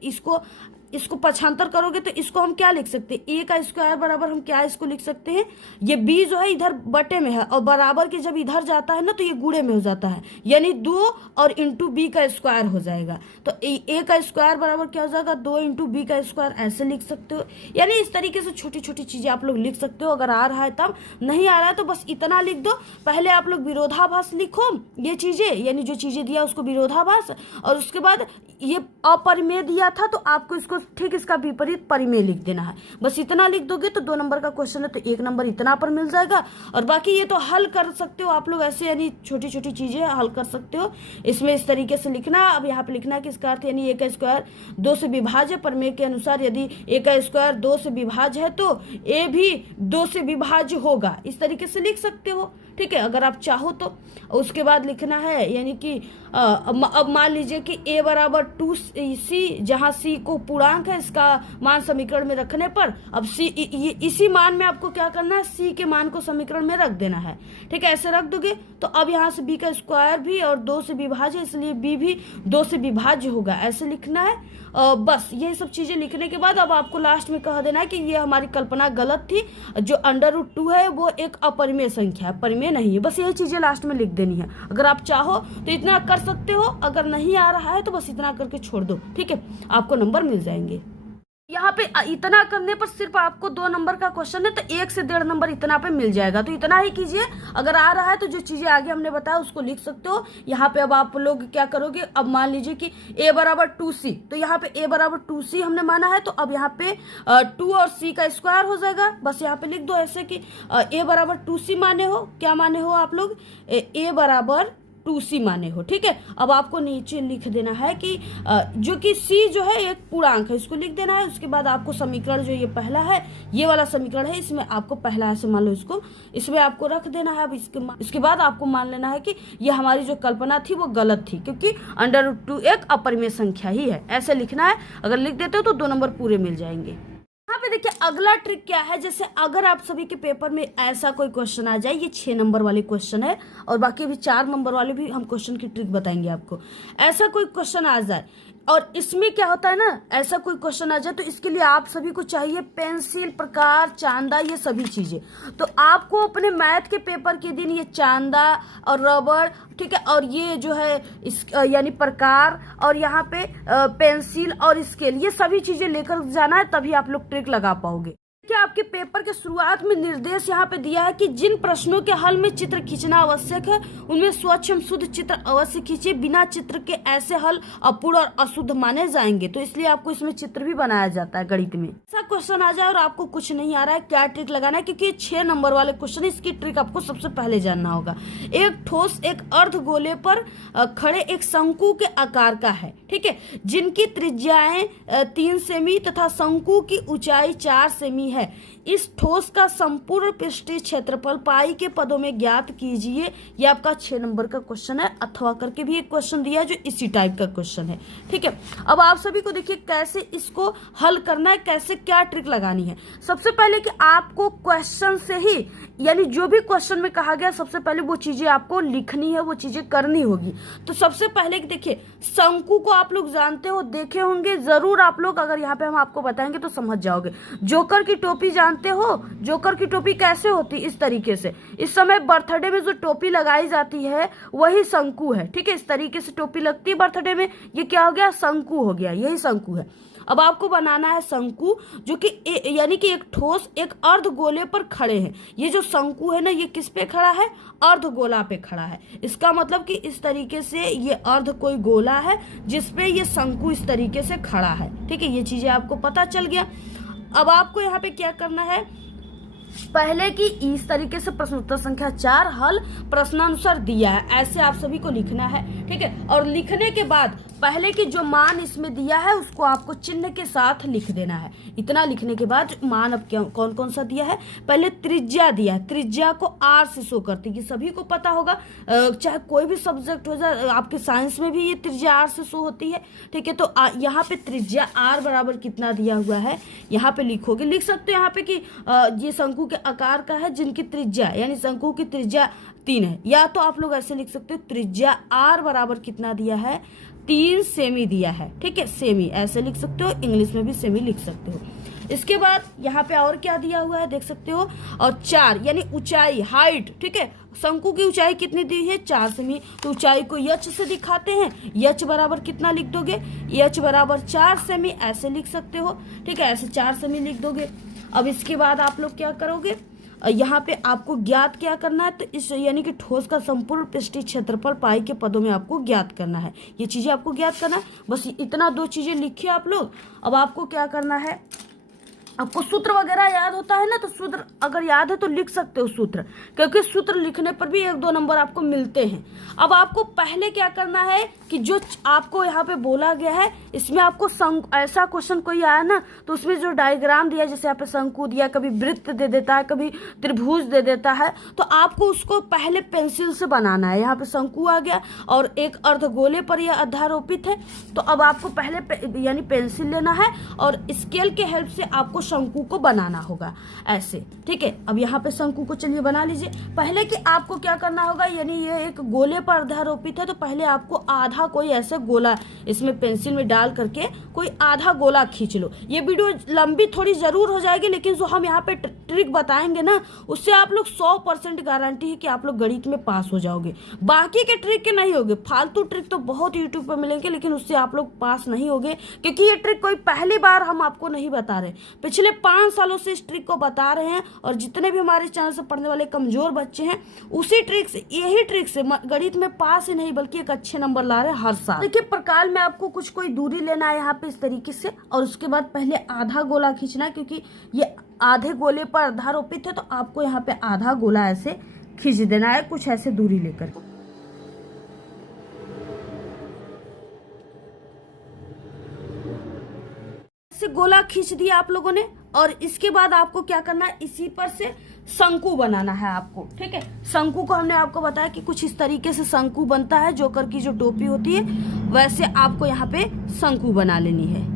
इसको पक्षांतर करोगे तो इसको हम क्या लिख सकते हैं, a का स्क्वायर बराबर हम क्या इसको लिख सकते हैं, ये b जो है इधर बटे में है और बराबर के जब इधर जाता है ना तो ये गुणे में हो जाता है, यानी 2 और इंटू b का स्क्वायर हो जाएगा। तो a का स्क्वायर बराबर क्या हो जाएगा, 2 इंटू b का स्क्वायर, ऐसे लिख सकते हो। यानी इस तरीके से छोटी छोटी चीजें आप लोग लिख सकते हो, अगर आ रहा है तब, नहीं आ रहा है तो बस इतना लिख दो। पहले आप लोग विरोधाभास लिखो, ये चीजें यानी जो चीजें दिया उसको विरोधाभास, और उसके बाद ये अपरिमेय दिया था तो आपको इसको ठीक इसका विपरीत परिमेय लिख देना है। बस इतना लिख दोगे तो 2 नंबर का क्वेश्चन है तो 1 नंबर इतना पर मिल जाएगा। और बाकी ये तो हल कर सकते हो आप लोग ऐसे, यानी छोटी छोटी चीजें हल कर सकते हो। इसमें इस तरीके से लिखना। अब यहाँ पे लिखना है कि इसका अर्थ यानी a का स्क्वायर 2 से विभाज्य, परिमेय के अनुसार यदि a का स्क्वायर 2 से विभाज्य है तो a भी 2 से विभाज्य होगा, इस तरीके से लिख सकते हो। ठीक है, अगर आप चाहो तो। उसके बाद लिखना है यानी कि अब मान लीजिए कि a बराबर 2c, जहां c को पूर्णांक है, इसका मान समीकरण में रखने पर अब c इसी मान में आपको क्या करना है, c के मान को समीकरण में रख देना है। ठीक है, ऐसे रख दोगे तो अब यहाँ से b का स्क्वायर भी और 2 से विभाज्य, इसलिए b भी 2 से विभाज्य होगा, ऐसे लिखना है। बस ये सब चीजें लिखने के बाद अब आपको लास्ट में कह देना है कि ये हमारी कल्पना गलत थी, जो √2 है वो एक अपरिमेय संख्या है, परिमेय नहीं है। बस यही चीजें लास्ट में लिख देनी है। अगर आप चाहो तो इतना कर सकते हो, अगर नहीं आ रहा है तो बस इतना करके छोड़ दो। ठीक है, आपको नंबर मिल जाएंगे। यहाँ पे इतना करने पर सिर्फ आपको 2 नंबर का क्वेश्चन है तो 1 से 1.5 नंबर इतना पे मिल जाएगा। तो इतना ही कीजिए, अगर आ रहा है तो जो चीजें आगे हमने बताया उसको लिख सकते हो। यहाँ पे अब आप लोग क्या करोगे, अब मान लीजिए कि a बराबर 2c, तो यहाँ पे a बराबर 2c हमने माना है, तो अब यहाँ पे 2 और c का स्क्वायर हो जाएगा। बस यहाँ पे लिख दो ऐसे कि a बराबर 2c माने हो, क्या माने हो आप लोग, a बराबर 2c माने हो। ठीक है, अब आपको नीचे लिख देना है कि जो कि c जो है एक पूर्णांक है, इसको लिख देना है। उसके बाद आपको समीकरण जो ये पहला है, ये वाला समीकरण है, इसमें आपको पहला ऐसे मान लो इसको, इसमें आपको रख देना है। अब इसके बाद आपको मान लेना है कि ये हमारी जो कल्पना थी वो गलत थी, क्योंकि √2 एक अपरिमेय संख्या ही है, ऐसे लिखना है। अगर लिख देते हो तो 2 नंबर पूरे मिल जाएंगे। यहाँ पे देखिए अगला ट्रिक क्या है, जैसे अगर आप सभी के पेपर में ऐसा कोई क्वेश्चन आ जाए, ये 6 नंबर वाले क्वेश्चन है और बाकी भी 4 नंबर वाले भी हम क्वेश्चन की ट्रिक बताएंगे आपको। ऐसा कोई क्वेश्चन आ जाए और इसमें क्या होता है ना, ऐसा कोई क्वेश्चन आ जाए तो इसके लिए आप सभी को चाहिए पेंसिल, प्रकार, चांदा, ये सभी चीजें। तो आपको अपने मैथ के पेपर के दिन ये चांदा और रबड़, ठीक है, और ये जो है इस यानी प्रकार और यहाँ पे पेंसिल और स्केल, ये सभी चीजें लेकर जाना है, तभी आप लोग ट्रिक लगा पाओगे। क्या आपके पेपर के शुरुआत में निर्देश यहाँ पे दिया है कि जिन प्रश्नों के हल में चित्र खींचना आवश्यक है उनमें स्वच्छ एवं शुद्ध चित्र अवश्य खींचिए, बिना चित्र के ऐसे हल अपूर्ण और अशुद्ध माने जाएंगे। तो इसलिए आपको इसमें चित्र भी बनाया जाता है गणित में। ऐसा क्वेश्चन आ जाए और आपको कुछ नहीं आ रहा है, क्या ट्रिक लगाना है, क्योंकि 6 नंबर वाले क्वेश्चन, इसकी ट्रिक आपको सबसे पहले जानना होगा। एक ठोस एक अर्ध गोले पर खड़े एक शंकु के आकार का है, ठीक है, जिनकी त्रिज्याएं 3 सेमी तथा शंकु की ऊंचाई 4 सेमी है। इस ठोस का संपूर्ण पृष्ठीय क्षेत्रफल पाई के पदों में ज्ञात कीजिए। ये आपका 6 नंबर का क्वेश्चन है। अथवा करके भी एक क्वेश्चन दिया है जो इसी टाइप का क्वेश्चन है। ठीक है, अब आप सभी को देखिए कैसे इसको हल करना है, कैसे क्या ट्रिक लगानी है। सबसे पहले कि आपको क्वेश्चन से ही, यानी जो भी क्वेश्चन में कहा गया, सबसे पहले वो चीजें आपको लिखनी है, वो चीजें करनी होगी। तो सबसे पहले देखिए, शंकु को आप लोग जानते हो, देखे होंगे जरूर आप लोग। अगर यहाँ पे हम आपको बताएंगे तो समझ जाओगे। जोकर की टोपी जानते हो? जोकर की टोपी कैसे होती? इस तरीके से। इस समय बर्थडे में जो टोपी लगाई जाती है वही शंकु है। ठीक है, इस तरीके से टोपी लगती है बर्थडे में। ये क्या हो गया? शंकु हो गया, यही शंकु है। अब आपको बनाना है शंकु, जो कि यानी कि एक ठोस एक अर्धगोले पर खड़े हैं। ये जो शंकु है ना, ये किस पे खड़ा है? अर्धगोला पे खड़ा है। इसका मतलब कि इस तरीके से ये अर्ध कोई गोला है जिसपे ये शंकु इस तरीके से खड़ा है। ठीक है, ये चीजें आपको पता चल गया। अब आपको यहाँ पे क्या करना है, पहले की इस तरीके से प्रश्न उत्तर संख्या 4 हल प्रश्नानुसार दिया है, ऐसे आप सभी को लिखना है। ठीक है, और लिखने के बाद पहले की जो मान इसमें दिया है उसको आपको चिन्ह के साथ लिख देना है। इतना लिखने के बाद मान अब क्या कौन कौन सा दिया है, पहले त्रिज्या दिया है। त्रिज्या को आर से शो करती है, सभी को पता होगा, चाहे कोई भी सब्जेक्ट हो जाए, आपके साइंस में भी ये त्रिज्या आर से शो होती है। ठीक है, तो यहाँ पे त्रिज्या आर बराबर कितना दिया हुआ है यहाँ पे लिखोगे। लिख सकते हो यहाँ पे कि ये शंकु के आकार का है जिनकी त्रिज्या, यानी शंकु की त्रिज्या 3 है। या तो आप लोग ऐसे लिख सकते हो, त्रिज्या आर बराबर कितना दिया है? 3 सेमी दिया है। ठीक है, सेमी ऐसे लिख सकते हो, इंग्लिश में भी सेमी लिख सकते हो। इसके बाद यहाँ पे और क्या दिया हुआ है देख सकते हो, और 4 यानी ऊंचाई, हाइट। ठीक है, शंकु की ऊंचाई कितनी दी है? 4 सेमी। तो ऊंचाई को यच से दिखाते हैं। यच बराबर कितना लिख दोगे? यच बराबर 4 सेमी ऐसे लिख सकते हो। ठीक है, ऐसे 4 सेमी लिख दोगे। अब इसके बाद आप लोग क्या करोगे, यहाँ पे आपको ज्ञात क्या करना है, तो इस यानी कि ठोस का संपूर्ण पृष्ठीय क्षेत्रफल पाई के पदों में आपको ज्ञात करना है। ये चीजें आपको ज्ञात करना है, बस इतना 2 चीजें लिखिए आप लोग। अब आपको क्या करना है, आपको सूत्र वगैरह याद होता है ना, तो सूत्र अगर याद है तो लिख सकते हो सूत्र, क्योंकि सूत्र लिखने पर भी 1-2 नंबर आपको मिलते हैं। अब आपको पहले क्या करना है कि जो आपको यहाँ पे बोला गया है, इसमें आपको ऐसा क्वेश्चन कोई आया ना, तो उसमें जो डायग्राम दिया, जैसे यहाँ पे शंकु दिया, कभी वृत्त दे देता है, कभी त्रिभुज दे देता है, तो आपको उसको पहले पेंसिल से बनाना है। यहाँ पे शंकु आ गया और एक अर्धगोले पर यह अध्यारोपित है, तो अब आपको पहले यानी पेंसिल लेना है और स्केल के हेल्प से आपको शंकु को बनाना होगा ऐसे। ठीक है, अब यहाँ पे शंकु को चलिए बना लीजिए। पहले कि आपको क्या करना होगा, यानी ये एक गोले पर अध्यारोपित है, तो पहले आपको आधा कोई ऐसे गोला इसमें पेंसिल में डाल करके कोई आधा गोला खींच लो। ये वीडियो लंबी थोड़ी जरूर हो जाएगी, लेकिन जो हम यहाँ पे ट्रिक बताएंगे ना, उससे आप लोग 100% गारंटी है कि आप लोग गणित में पास हो जाओगे। बाकी के ट्रिक के नहीं होगे, फालतू ट्रिक तो बहुत यूट्यूब पर मिलेंगे, लेकिन उससे आप लोग पास नहीं होगे, क्योंकि ये ट्रिक कोई पहली बार हम आपको नहीं बता रहे, पिछले 5 सालों से इस ट्रिक को बता रहे हैं। और जितने भी हमारे चैनल से पढ़ने वाले कमजोर बच्चे हैं, उसी ट्रिक से, यही ट्रिक से गणित में पास ही नहीं बल्कि एक अच्छे नंबर ला रहे हैं हर साल। देखिए, प्रकार में आपको कुछ कोई दूरी लेना है यहाँ पे इस तरीके से, और उसके बाद पहले आधा गोला खींचना है, क्योंकि ये आधे गोले पर आधारोपित है, तो आपको यहाँ पे आधा गोला ऐसे खींच देना है, कुछ ऐसे दूरी लेकर। से गोला खींच दिया आप लोगों ने, और इसके बाद आपको क्या करना है, इसी पर से शंकु बनाना है आपको। ठीक है, शंकु को हमने आपको बताया कि कुछ इस तरीके से शंकु बनता है, जोकर की जो टोपी होती है वैसे आपको यहाँ पे शंकु बना लेनी है।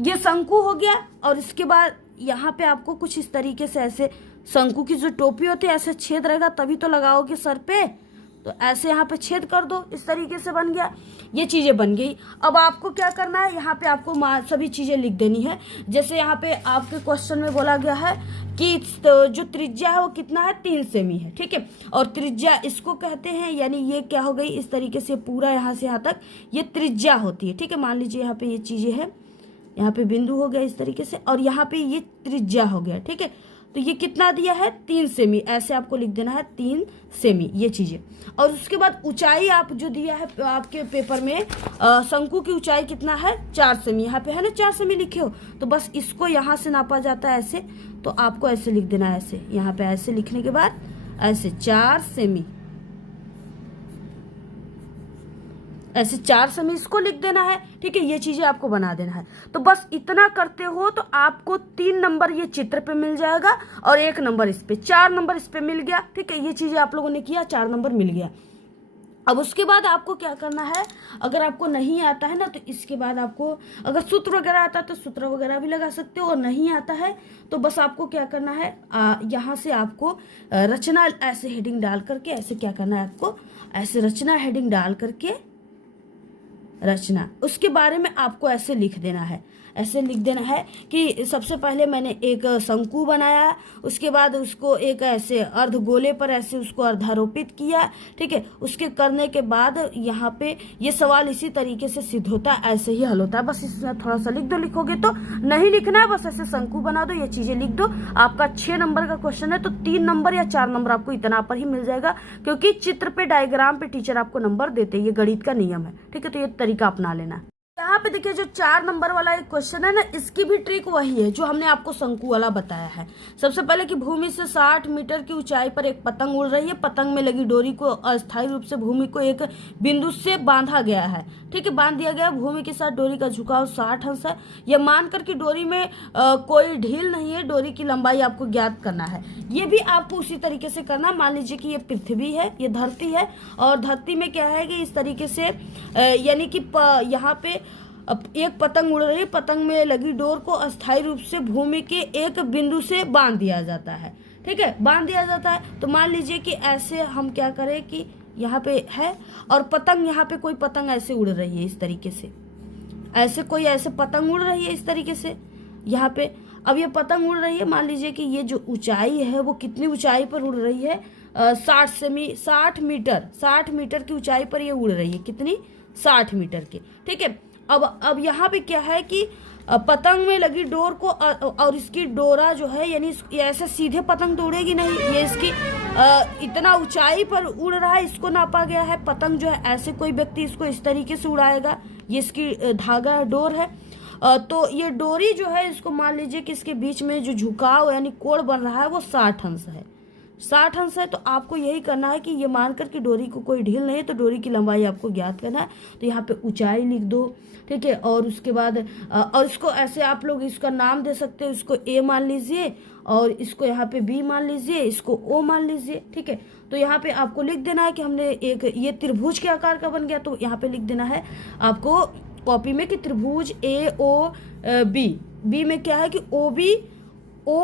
ये शंकु हो गया, और इसके बाद यहाँ पे आपको कुछ इस तरीके से ऐसे शंकु की जो टोपी होती है ऐसे छेद रहेगा, तभी तो लगाओगे सर पे, तो ऐसे यहाँ पे छेद कर दो, इस तरीके से बन गया। ये चीजें बन गई। अब आपको क्या करना है, यहाँ पे आपको सभी चीजें लिख देनी है। जैसे यहाँ पे आपके क्वेश्चन में बोला गया है कि जो त्रिज्या है वो कितना है, 3 सेमी है। ठीक है, और त्रिज्या इसको कहते हैं, यानी ये क्या हो गई, इस तरीके से पूरा यहाँ से यहाँ तक ये त्रिज्या होती है। ठीक है, मान लीजिए यहाँ पे ये चीजें है, यहाँ पे बिंदु हो गया इस तरीके से, और यहाँ पे ये त्रिज्या हो गया। ठीक है, तो ये कितना दिया है, 3 सेमी, ऐसे आपको लिख देना है 3 सेमी, ये चीजें। और उसके बाद ऊंचाई आप जो दिया है आपके पेपर में, शंकु की ऊंचाई कितना है, 4 सेमी, यहाँ पे है ना 4 सेमी लिखे हो, तो बस इसको यहाँ से नापा जाता है ऐसे, तो आपको ऐसे लिख देना है ऐसे, यहाँ पे ऐसे लिखने के बाद ऐसे 4 सेमी, ऐसे 4 समय इसको लिख देना है। ठीक है, ये चीजें आपको बना देना है। तो बस इतना करते हो तो आपको 3 नंबर ये चित्र पे मिल जाएगा और 1 नंबर इस पे, 4 नंबर इस पे मिल गया। ठीक है, ये चीजें आप लोगों ने किया, 4 नंबर मिल गया। अब उसके बाद आपको क्या करना है, अगर आपको नहीं आता है ना तो इसके बाद आपको अगर सूत्र वगैरह आता है तो सूत्र वगैरह भी लगा सकते हो, और नहीं आता है तो बस आपको क्या करना है, यहाँ से आपको रचना ऐसे हेडिंग डाल करके ऐसे क्या करना है, आपको ऐसे रचना हेडिंग डाल करके रचना, उसके बारे में आपको ऐसे लिख देना है। ऐसे लिख देना है कि सबसे पहले मैंने एक शंकु बनाया, उसके बाद उसको एक ऐसे अर्धगोले पर ऐसे उसको अर्धारोपित किया। ठीक है, उसके करने के बाद यहाँ पे ये सवाल इसी तरीके से सिद्ध होता है, ऐसे ही हल होता है। बस इसमें थोड़ा सा लिख दो, लिखोगे तो नहीं लिखना है, बस ऐसे शंकु बना दो, ये चीजें लिख दो। आपका 6 नंबर का क्वेश्चन है तो 3 नंबर या 4 नंबर आपको इतना पर ही मिल जाएगा, क्योंकि चित्र पे डायग्राम पे टीचर आपको नंबर देते हैं, ये गणित का नियम है। ठीक है, तो ये तरीका अपना लेना। यहाँ पे देखिए जो 4 नंबर वाला एक क्वेश्चन है ना, इसकी भी ट्रिक वही है जो हमने आपको शंकु वाला बताया है। सबसे पहले कि भूमि से 60 मीटर की ऊंचाई पर एक पतंग उड़ रही है, पतंग में लगी डोरी को अस्थायी रूप से भूमि को एक बिंदु से बांधा गया है। ठीक है, बांध दिया गया, भूमि के साथ डोरी का झुकाव 60 अंश है। यह मानकर कि डोरी में कोई ढील नहीं है, डोरी की लंबाई आपको ज्ञात करना है। ये भी आपको उसी तरीके से करना। मान लीजिए कि ये पृथ्वी है, ये धरती है, और धरती में क्या है कि इस तरीके से यानी कि यहाँ पे एक पतंग उड़ रही है, पतंग में लगी डोर को अस्थायी रूप से भूमि के एक बिंदु से बांध दिया जाता है। ठीक है, बांध दिया जाता है। तो मान लीजिए कि ऐसे हम क्या करें कि यहाँ पे है और पतंग, यहाँ पे कोई पतंग ऐसे उड़ रही है इस तरीके से, ऐसे कोई ऐसे पतंग उड़ रही है इस तरीके से यहाँ पे। अब ये पतंग उड़ रही है, मान लीजिए कि ये जो ऊंचाई है वो कितनी ऊंचाई पर उड़ रही है, 60 मीटर की ऊंचाई पर ये उड़ रही है। कितनी? 60 मीटर की। ठीक है, अब यहाँ पे क्या है कि पतंग में लगी डोर को और इसकी डोरा जो है, यानी ऐसे सीधे पतंग तो उड़ेगी नहीं, ये इसकी इतना ऊंचाई पर उड़ रहा है, इसको नापा गया है। पतंग जो है ऐसे कोई व्यक्ति इसको इस तरीके से उड़ाएगा, ये इसकी धागा डोर है। तो ये डोरी जो है, इसको मान लीजिए कि इसके बीच में जो झुकाव यानी कोण बन रहा है वो 60 अंश है। 60 अंश है, तो आपको यही करना है कि ये मानकर कि डोरी को कोई ढील नहीं है, तो डोरी की लंबाई आपको ज्ञात करना है। तो यहाँ पे ऊंचाई लिख दो। ठीक है, और उसके बाद और इसको ऐसे आप लोग इसका नाम दे सकते हो, इसको ए मान लीजिए, और इसको यहाँ पे बी मान लीजिए, इसको ओ मान लीजिए। ठीक है, तो यहाँ पे आपको लिख देना है कि हमने एक ये त्रिभुज के आकार का बन गया, तो यहाँ पे लिख देना है आपको कॉपी में कि त्रिभुज ए ओ बी। बी में क्या है कि ओ बी, ओ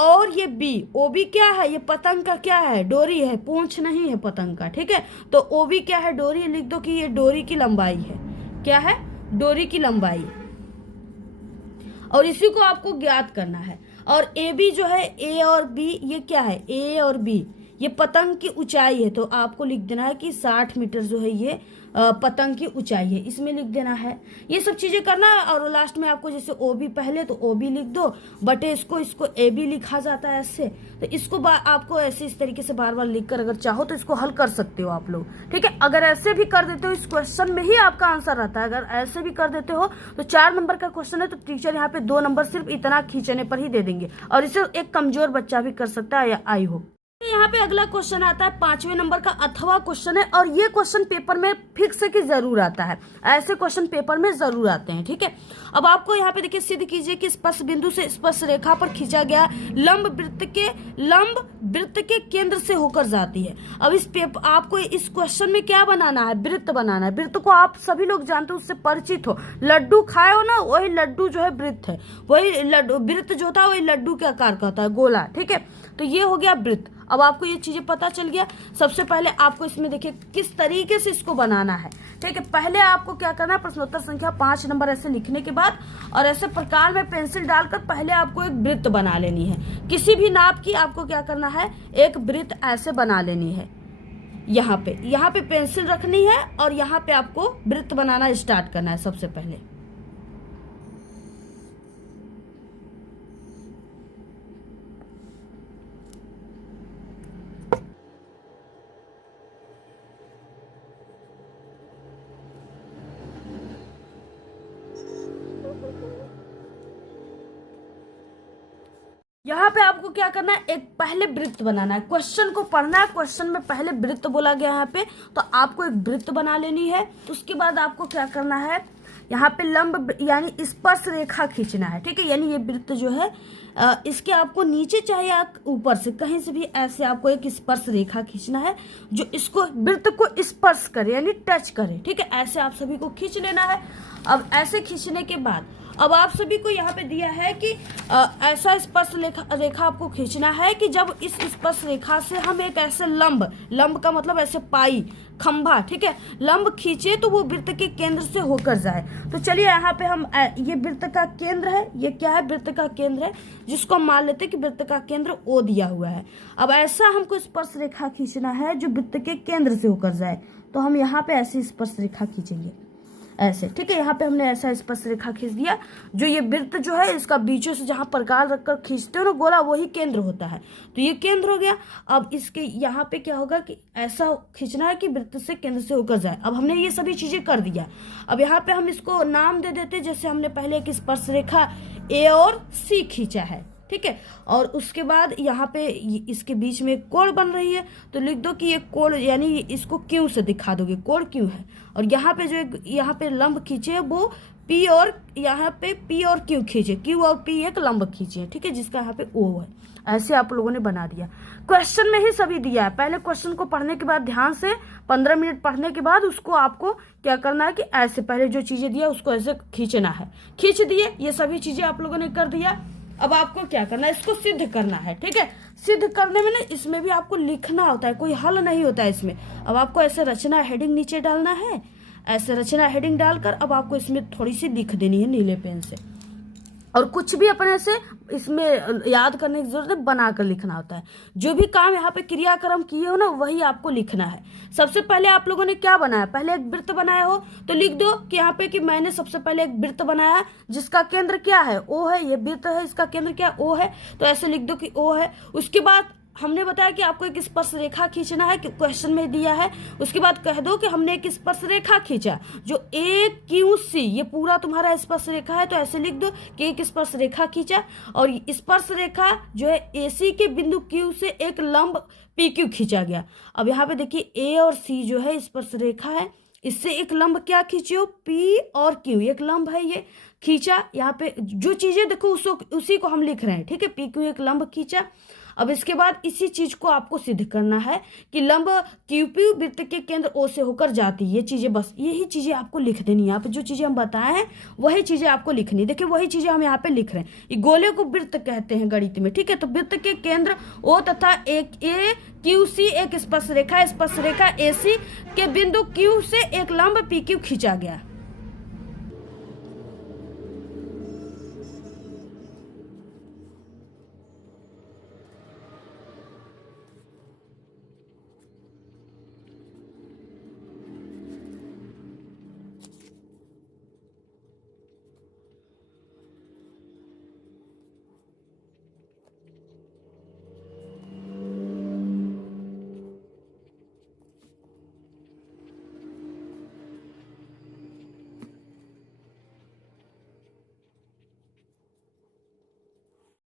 और ये बी। ओ बी क्या है? ये पतंग का क्या है? डोरी है, पूंछ नहीं है पतंग का। ठीक है, तो ओ बी क्या है? डोरी। लिख दो कि ये डोरी की लंबाई है। क्या है? डोरी की लंबाई। और इसी को आपको ज्ञात करना है। और ए बी जो है, ए और बी, ये क्या है? ए और बी ये पतंग की ऊंचाई है, तो आपको लिख देना है कि 60 मीटर जो है ये पतंग की ऊंचाई है, इसमें लिख देना है। ये सब चीजें करना है। और लास्ट में आपको जैसे ओ बी पहले, तो ओ बी लिख दो, बटे इसको ए बी लिखा जाता है ऐसे। तो इसको आपको ऐसे इस तरीके से बार बार लिखकर अगर चाहो तो इसको हल कर सकते हो आप लोग। ठीक है, अगर ऐसे भी कर देते हो, इस क्वेश्चन में ही आपका आंसर रहता है। अगर ऐसे भी कर देते हो तो 4 नंबर का क्वेश्चन है, तो टीचर यहाँ पे 2 नंबर सिर्फ इतना खींचने पर ही दे देंगे, और इसे एक कमजोर बच्चा भी कर सकता है। I hope. यहाँ पे अगला क्वेश्चन आता है 5वें नंबर का अथवा क्वेश्चन है, और ये क्वेश्चन पेपर में फिक्स है कि जरूर आता है। ऐसे क्वेश्चन पेपर में जरूर आते हैं। ठीक है, अब आपको यहाँ पे देखिए, सिद्ध कीजिए कि स्पर्श बिंदु से स्पर्श रेखा पर खींचा गया लंब वृत्त के केंद्र से होकर जाती है। अब इस पेपर आपको इस क्वेश्चन में क्या बनाना है? वृत्त बनाना है। वृत्त को आप सभी लोग जानते हो, उससे परिचित हो। लड्डू खाए हो ना, वही लड्डू जो है वृत्त है। वही लड्डू वृत्त जो होता है वही लड्डू के आकार का होता है, गोला। ठीक है, तो ये हो गया वृत्त। अब आपको ये चीजें पता चल गया। सबसे पहले आपको इसमें देखिए किस तरीके से इसको बनाना है। ठीक है, पहले आपको क्या करना है, प्रश्नोत्तर संख्या 5 नंबर ऐसे लिखने के बाद और ऐसे प्रकार में पेंसिल डालकर पहले आपको एक वृत्त बना लेनी है। किसी भी नाप की आपको क्या करना है, एक वृत्त ऐसे बना लेनी है। यहाँ पे पेंसिल रखनी है और यहाँ पे आपको वृत्त बनाना स्टार्ट करना है सबसे पहले। यहाँ पे आपको क्या करना है, एक पहले वृत्त बनाना है, क्वेश्चन को पढ़ना है। क्वेश्चन में पहले वृत्त बोला गया है यहाँ पे, तो आपको एक वृत्त बना लेनी है। उसके बाद आपको क्या करना है, यहाँ पे लंब यानी स्पर्श रेखा खींचना है, ठीक है। यानी ये वृत्त जो है इसके आपको नीचे चाहे या ऊपर से कहीं से भी ऐसे आपको एक स्पर्श रेखा खींचना है जो इसको वृत्त को स्पर्श करे यानी टच करे, ठीक है। ऐसे आप सभी को खींच लेना है। अब ऐसे खींचने के बाद अब आप सभी को यहाँ पे दिया है कि ऐसा स्पर्श रेखा आपको खींचना है कि जब इस स्पर्श रेखा से हम एक ऐसे लंब का मतलब ऐसे पाई खंभा, ठीक है, लंब खींचे तो वो वृत्त के केंद्र से होकर जाए। तो चलिए यहाँ पे हम ये वृत्त का केंद्र है, ये क्या है, वृत्त का केंद्र है, जिसको हम मान लेते हैं कि वृत्त का केंद्र O दिया हुआ है। अब ऐसा हमको स्पर्श रेखा खींचना है जो वृत्त के केंद्र से होकर जाए। तो हम यहाँ पे ऐसी स्पर्श रेखा खींचेंगे ऐसे, ठीक है। यहाँ पे हमने ऐसा स्पर्श रेखा खींच दिया। जो ये वृत्त जो है इसका बीचों से जहाँ प्रकार रखकर खींचते हो ना गोला, वही केंद्र होता है। तो ये केंद्र हो गया। अब इसके यहाँ पे क्या होगा कि ऐसा खींचना है कि वृत्त से केंद्र से होकर जाए। अब हमने ये सभी चीजें कर दिया। अब यहाँ पे हम इसको नाम दे देते, जैसे हमने पहले एक स्पर्श रेखा A और C खींचा है, ठीक है। और उसके बाद यहाँ पे इसके बीच में एक कोण बन रही है, तो लिख दो कि ये कोण यानी इसको Q से दिखा दोगे, कोण Q है। और यहाँ पे जो यहाँ पे लंब खींचे वो P और यहाँ पे P और Q खींचे, Q और P एक लंब खींचे, ठीक है, जिसका यहाँ पे O है। ऐसे आप लोगों ने बना दिया। क्वेश्चन में ही सभी दिया है। पहले क्वेश्चन को पढ़ने के बाद ध्यान से 15 मिनट पढ़ने के बाद उसको आपको क्या करना है कि ऐसे पहले जो चीजें दिया उसको ऐसे खींचना है। खींच दिए, ये सभी चीजें आप लोगों ने कर दिया। अब आपको क्या करना है, इसको सिद्ध करना है, ठीक है। सिद्ध करने में ना इसमें भी आपको लिखना होता है, कोई हल नहीं होता है इसमें। अब आपको ऐसे रचना हेडिंग नीचे डालना है, ऐसे रचना हेडिंग डालकर अब आपको इसमें थोड़ी सी लिख देनी है नीले पेन से। और कुछ भी अपने से इसमें याद करने की जरूरत है, बनाकर लिखना होता है। जो भी काम यहाँ पे क्रियाक्रम किए हो ना वही आपको लिखना है। सबसे पहले आप लोगों ने क्या बनाया, पहले एक वृत्त बनाया हो तो लिख दो कि यहाँ पे कि मैंने सबसे पहले एक वृत्त बनाया है जिसका केंद्र क्या है, O है। ये वृत्त है, इसका केंद्र क्या है, O है। तो ऐसे लिख दो कि O है। उसके बाद हमने बताया कि आपको एक स्पर्श रेखा खींचना है, क्वेश्चन में दिया है। उसके बाद कह दो कि हमने एक स्पर्श रेखा खींचा जो AQC, ये पूरा तुम्हारा स्पर्श रेखा है। तो ऐसे लिख दो कि एक स्पर्श रेखा खींचा और स्पर्श रेखा जो है AC के बिंदु Q से एक लंब PQ खींचा गया। अब यहाँ पे देखिए A और C जो है स्पर्श रेखा है, इससे एक लंब क्या खींचे हो, P और Q, एक लंब है ये खींचा। यहाँ पे जो चीजें देखो उसी को हम लिख रहे हैं, ठीक है। PQ एक लंब खींचा। अब इसके बाद इसी चीज को आपको सिद्ध करना है कि लंब QP वृत्त के केंद्र O से होकर जाती है। ये चीजें बस यही चीजें आपको लिख देनी है। यहाँ पे जो चीजें हम बताए हैं वही चीजें आपको लिखनी। देखिए वही चीजें हम यहाँ पे लिख रहे हैं। ये गोले को वृत्त कहते हैं गणित में, ठीक है। तो वृत्त के केंद्र O तथा एक AQC एक स्पर्श रेखा AC के बिंदु Q से एक लंब PQ खींचा गया।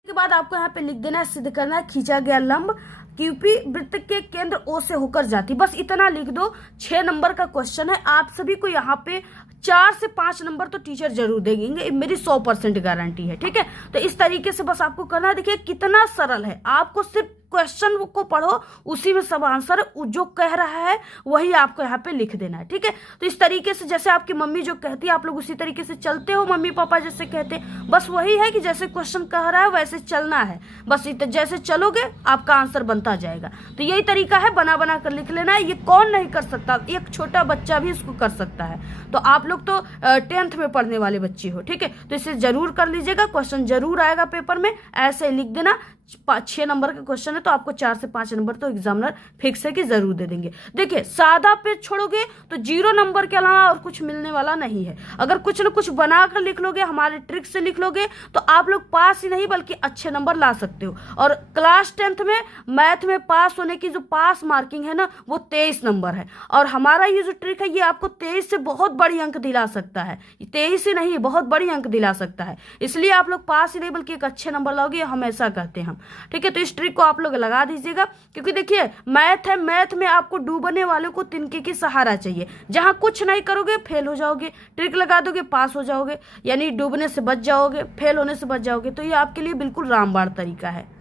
के बाद आपको यहाँ पे लिख देना है, सिद्ध करना है, खींचा गया लंब QP वृत्त के केंद्र O से होकर जाती। बस इतना लिख दो। 6 नंबर का क्वेश्चन है। आप सभी को यहाँ पे 4 से 5 नंबर तो टीचर जरूर देंगे, मेरी 100% गारंटी है, ठीक है। तो इस तरीके से बस आपको करना है। देखिए कितना सरल है, आपको सिर्फ क्वेश्चन को पढ़ो, उसी में सब आंसर जो कह रहा है वही आपको यहाँ पे लिख देना है, ठीक है। तो इस तरीके से जैसे आपकी मम्मी जो कहती है आप लोग उसी तरीके से चलते हो, मम्मी पापा जैसे कहते हैं, बस वही है कि जैसे क्वेश्चन कह रहा है वैसे चलना है। बस जैसे चलोगे आपका आंसर बनता जाएगा। तो यही तरीका है, बना बना कर लिख लेना है। ये कौन नहीं कर सकता, एक छोटा बच्चा भी इसको कर सकता है। तो आप लोग तो 10th में पढ़ने वाले बच्चे हो, ठीक है। तो इसे जरूर कर लीजिएगा, क्वेश्चन जरूर आएगा पेपर में। ऐसे लिख देना। 6 नंबर का क्वेश्चन है, तो आपको 4 से 5 नंबर तो एग्जामिनर फिक्स है कि जरूर दे देंगे। देखिए सादा पेज छोड़ोगे तो 0 नंबर के अलावा और कुछ मिलने वाला नहीं है। अगर कुछ न कुछ बनाकर लिख लोगे, हमारे ट्रिक से लिख लोगे, तो आप लोग पास ही नहीं बल्कि अच्छे नंबर ला सकते हो। और क्लास 10th में मैथ में पास होने की जो पास मार्किंग है ना, वो 23 नंबर है। और हमारा ये जो ट्रिक है ये आपको 23 से बहुत बड़ी अंक दिला सकता है। 23 ही नहीं, बहुत बड़ी अंक दिला सकता है। इसलिए आप लोग पास ही नहीं बल्कि एक अच्छे नंबर लाओगे, हमेशा कहते हैं हम। ठीक है, तो इस ट्रिक को आप लोग लगा दीजिएगा, क्योंकि देखिए मैथ है, मैथ में आपको डूबने वालों को तिनके की सहारा चाहिए। जहां कुछ नहीं करोगे फेल हो जाओगे, ट्रिक लगा दोगे पास हो जाओगे, यानी डूबने से बच जाओगे, फेल होने से बच जाओगे। तो ये आपके लिए बिल्कुल रामबाण तरीका है।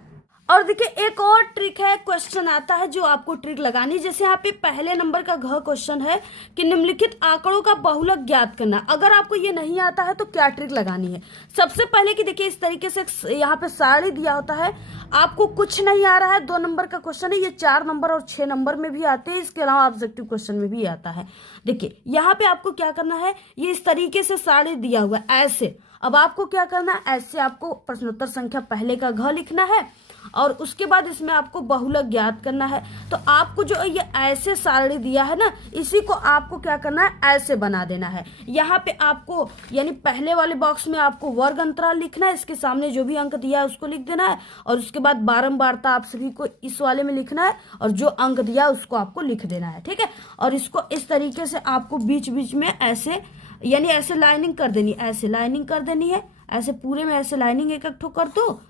और देखिए एक और ट्रिक है, क्वेश्चन आता है जो आपको ट्रिक लगानी। जैसे यहाँ पे पहले नंबर का घ क्वेश्चन है कि निम्नलिखित आंकड़ों का बहुलक ज्ञात करना। अगर आपको ये नहीं आता है तो क्या ट्रिक लगानी है? सबसे पहले कि देखिए इस तरीके से यहाँ पे सारणी दिया होता है, आपको कुछ नहीं आ रहा है, 2 नंबर का क्वेश्चन है, ये 4 नंबर और 6 नंबर में भी आते हैं, इसके अलावा ऑब्जेक्टिव क्वेश्चन में भी आता है। देखिए यहाँ पे आपको क्या करना है, ये इस तरीके से सारणी दिया हुआ है ऐसे। अब आपको क्या करना है, ऐसे आपको प्रश्नोत्तर संख्या पहले का घ लिखना है और उसके बाद इसमें आपको बहुलक ज्ञात करना है। तो आपको जो ये ऐसे सारणी दिया है ना, इसी को आपको क्या करना है, ऐसे बना देना है। यहाँ पे आपको यानी पहले वाले बॉक्स में आपको वर्ग अंतराल लिखना है, इसके सामने जो भी अंक दिया है उसको लिख देना है, और उसके बाद बारंबारता आप सभी को इस वाले में लिखना है, और जो अंक दिया है उसको आपको लिख देना है। ठीक है, और इसको इस तरीके से आपको बीच बीच में ऐसे यानी ऐसे लाइनिंग कर देनी, ऐसे लाइनिंग कर देनी है, ऐसे पूरे में ऐसे लाइनिंग एक एक ठो कर दो,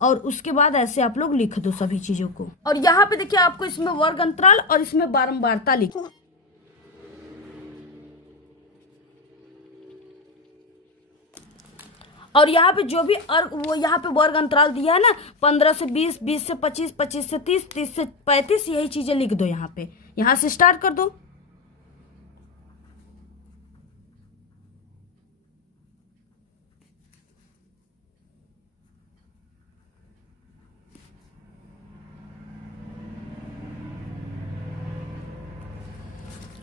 और उसके बाद ऐसे आप लोग लिख दो सभी चीजों को। और यहाँ पे देखिए आपको इसमें वर्ग अंतराल और इसमें बारंबारता लिखो। और यहाँ पे जो भी वो यहाँ पे वर्ग अंतराल दिया है ना, 15 से 20, 20 से 25, 25 से 30, 30 से 35, यही चीजें लिख दो। यहाँ पे यहाँ से स्टार्ट कर दो।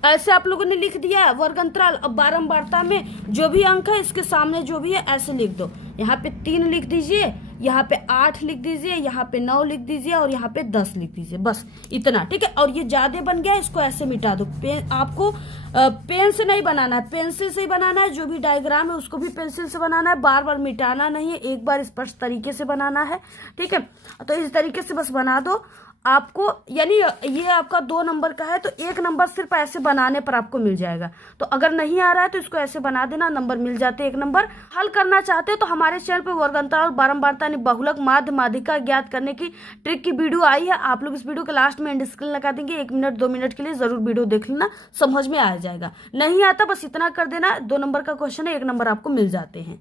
ऐसे आप लोगों ने लिख दिया वर्ग अंतराल। अब बारंबारता में जो भी अंक है इसके सामने जो भी है ऐसे लिख दो। यहाँ पे 3 लिख दीजिए, यहाँ पे 8 लिख दीजिए, यहाँ पे 9 लिख दीजिए, और यहाँ पे 10 लिख दीजिए, बस इतना। ठीक है, और ये ज्यादा बन गया, इसको ऐसे मिटा दो। आपको पेन से नहीं बनाना है, पेंसिल से ही बनाना है। जो भी डायग्राम है उसको भी पेंसिल से बनाना है, बार बार मिटाना नहीं है, एक बार स्पष्ट तरीके से बनाना है। ठीक है, तो इस तरीके से बस बना दो आपको। यानी ये आपका 2 नंबर का है, तो 1 नंबर सिर्फ ऐसे बनाने पर आपको मिल जाएगा। तो अगर नहीं आ रहा है तो इसको ऐसे बना देना, नंबर मिल जाते 1 नंबर। हल करना चाहते हो तो हमारे चैनल पे वर्ग अंतराल, बारंबारता यानी बहुलक, माध्य, माध्यिका ज्ञात करने की ट्रिक की वीडियो आई है। आप लोग इस वीडियो के लास्ट में एंड स्क्रीन लगा देंगे, 1 मिनट 2 मिनट के लिए जरूर वीडियो देख लेना, समझ में आ जाएगा। नहीं आता बस इतना कर देना, 2 नंबर का क्वेश्चन है, 1 नंबर आपको मिल जाते हैं।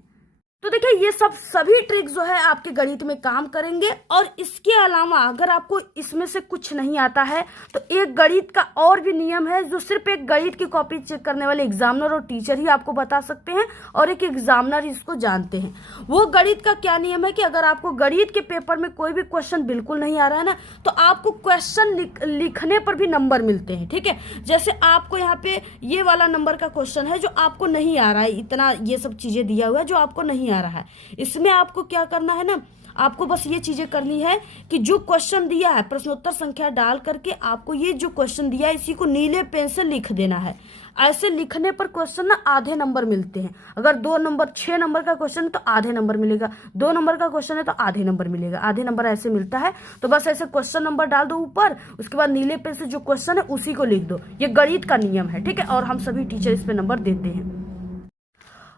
तो देखिए ये सभी ट्रिक जो है आपके गणित में काम करेंगे। और इसके अलावा अगर आपको इसमें से कुछ नहीं आता है तो एक गणित का और भी नियम है, जो सिर्फ एक गणित की कॉपी चेक करने वाले एग्जामिनर और टीचर ही आपको बता सकते हैं, और एक एग्जामिनर इसको जानते हैं। वो गणित का क्या नियम है कि अगर आपको गणित के पेपर में कोई भी क्वेश्चन बिल्कुल नहीं आ रहा है ना, तो आपको क्वेश्चन लिखने पर भी नंबर मिलते हैं। ठीक है, जैसे आपको यहाँ पे ये वाला नंबर का क्वेश्चन है जो आपको नहीं आ रहा है, इतना ये सब चीजें दिया हुआ है जो आपको नहीं आ रहा है, इसमें आपको क्या करना है ना, आपको बस ये चीजें करनी है कि जो क्वेश्चन दिया है प्रश्नोत्तर संख्या डाल करके आपको ये जो क्वेश्चन दिया है इसी को नीले पेन से लिख देना है। ऐसे लिखने पर क्वेश्चन ना आधे नंबर मिलते हैं। अगर 2 नंबर 6 नंबर का क्वेश्चन है तो आधे नंबर मिलेगा, 2 नंबर का क्वेश्चन है तो आधे नंबर मिलेगा, आधे नंबर ऐसे मिलता है। तो बस ऐसे क्वेश्चन नंबर डाल दो ऊपर, उसके बाद नीले पेन से जो क्वेश्चन है उसी को लिख दो। ये गणित का नियम है। ठीक है, और हम सभी टीचर इस पे नंबर देते हैं।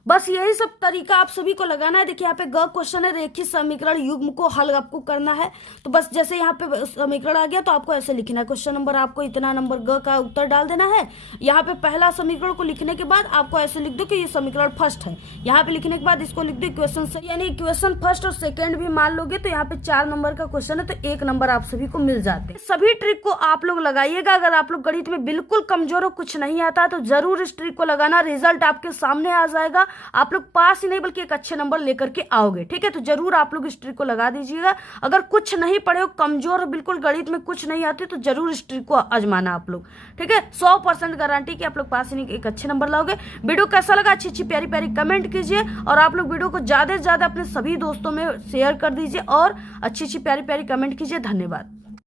बस यही सब तरीका आप सभी को लगाना है। देखिए यहाँ पे ग क्वेश्चन है, रेखित समीकरण युग्म को हल आपको करना है। तो बस जैसे यहाँ पे समीकरण आ गया तो आपको ऐसे लिखना है, क्वेश्चन नंबर आपको इतना नंबर ग का उत्तर डाल देना है। यहाँ पे पहला समीकरण को लिखने के बाद आपको ऐसे लिख दो कि ये समीकरण फर्स्ट है। यहाँ पे लिखने के बाद इसको लिख दो इक्वेशन से, यानी इक्वेशन फर्स्ट और सेकेंड भी मान लोगे तो यहाँ पे 4 नंबर का क्वेश्चन है, तो 1 नंबर आप सभी को मिल जाते हैं। सभी ट्रिक को आप लोग लगाइएगा। अगर आप लोग गणित में बिल्कुल कमजोर हो, कुछ नहीं आता तो जरूर इस ट्रिक को लगाना, रिजल्ट आपके सामने आ जाएगा। आप लोग पास ही नहीं बल्कि एक अच्छे नंबर लेकर के आओगे। ठीक है, तो जरूर आप लोग इस ट्रिक को लगा दीजिएगा। अगर कुछ नहीं पढ़े हो, कमजोर हो, बिल्कुल गणित में कुछ नहीं आते, तो जरूर इस ट्रिक को आजमाना आप लोग। ठीक है, 100% गारंटी कि आप लोग पास ही नहीं एक अच्छे नंबर लाओगे। वीडियो कैसा लगा अच्छी अच्छी प्यारी प्यारी कमेंट कीजिए, और आप लोग वीडियो को ज्यादा से ज्यादा अपने सभी दोस्तों में शेयर कर दीजिए और अच्छी अच्छी प्यारी प्यारी कमेंट कीजिए। धन्यवाद।